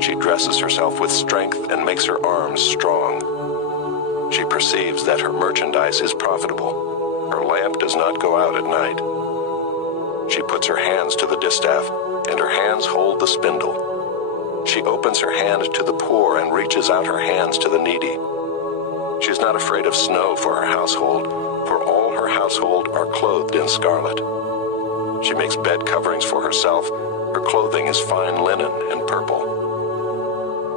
She dresses herself with strength and makes her arms strong. She perceives that her merchandise is profitable. Her lamp does not go out at night. She puts her hands to the distaff, and her hands hold the spindle. She opens her hand to the poor and reaches out her hands to the needy. She is not afraid of snow for her household, for all her household are clothed in scarlet. She makes bed coverings for herself. Her clothing is fine linen and purple.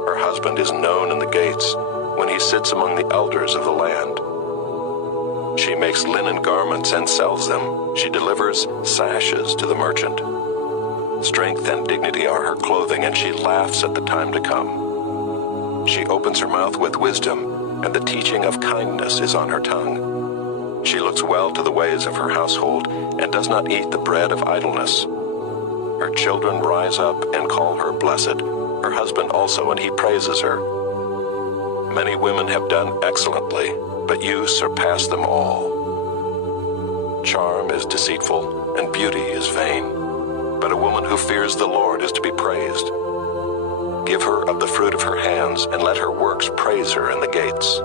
Her husband is known in the gates when he sits among the elders of the land. She makes linen garments and sells them. She delivers sashes to the merchant. Strength and dignity are her clothing, and she laughs at the time to come. She opens her mouth with wisdom, and the teaching of kindness is on her tongue. She looks well to the ways of her household, and does not eat the bread of idleness. Her children rise up and call her blessed, her husband also, and he praises her. Many women have done excellently, but you surpass them all. Charm is deceitful, and beauty is vain, but a woman who fears the Lord is to be praised. Give her of the fruit of her hands, and let her works praise her in the gates.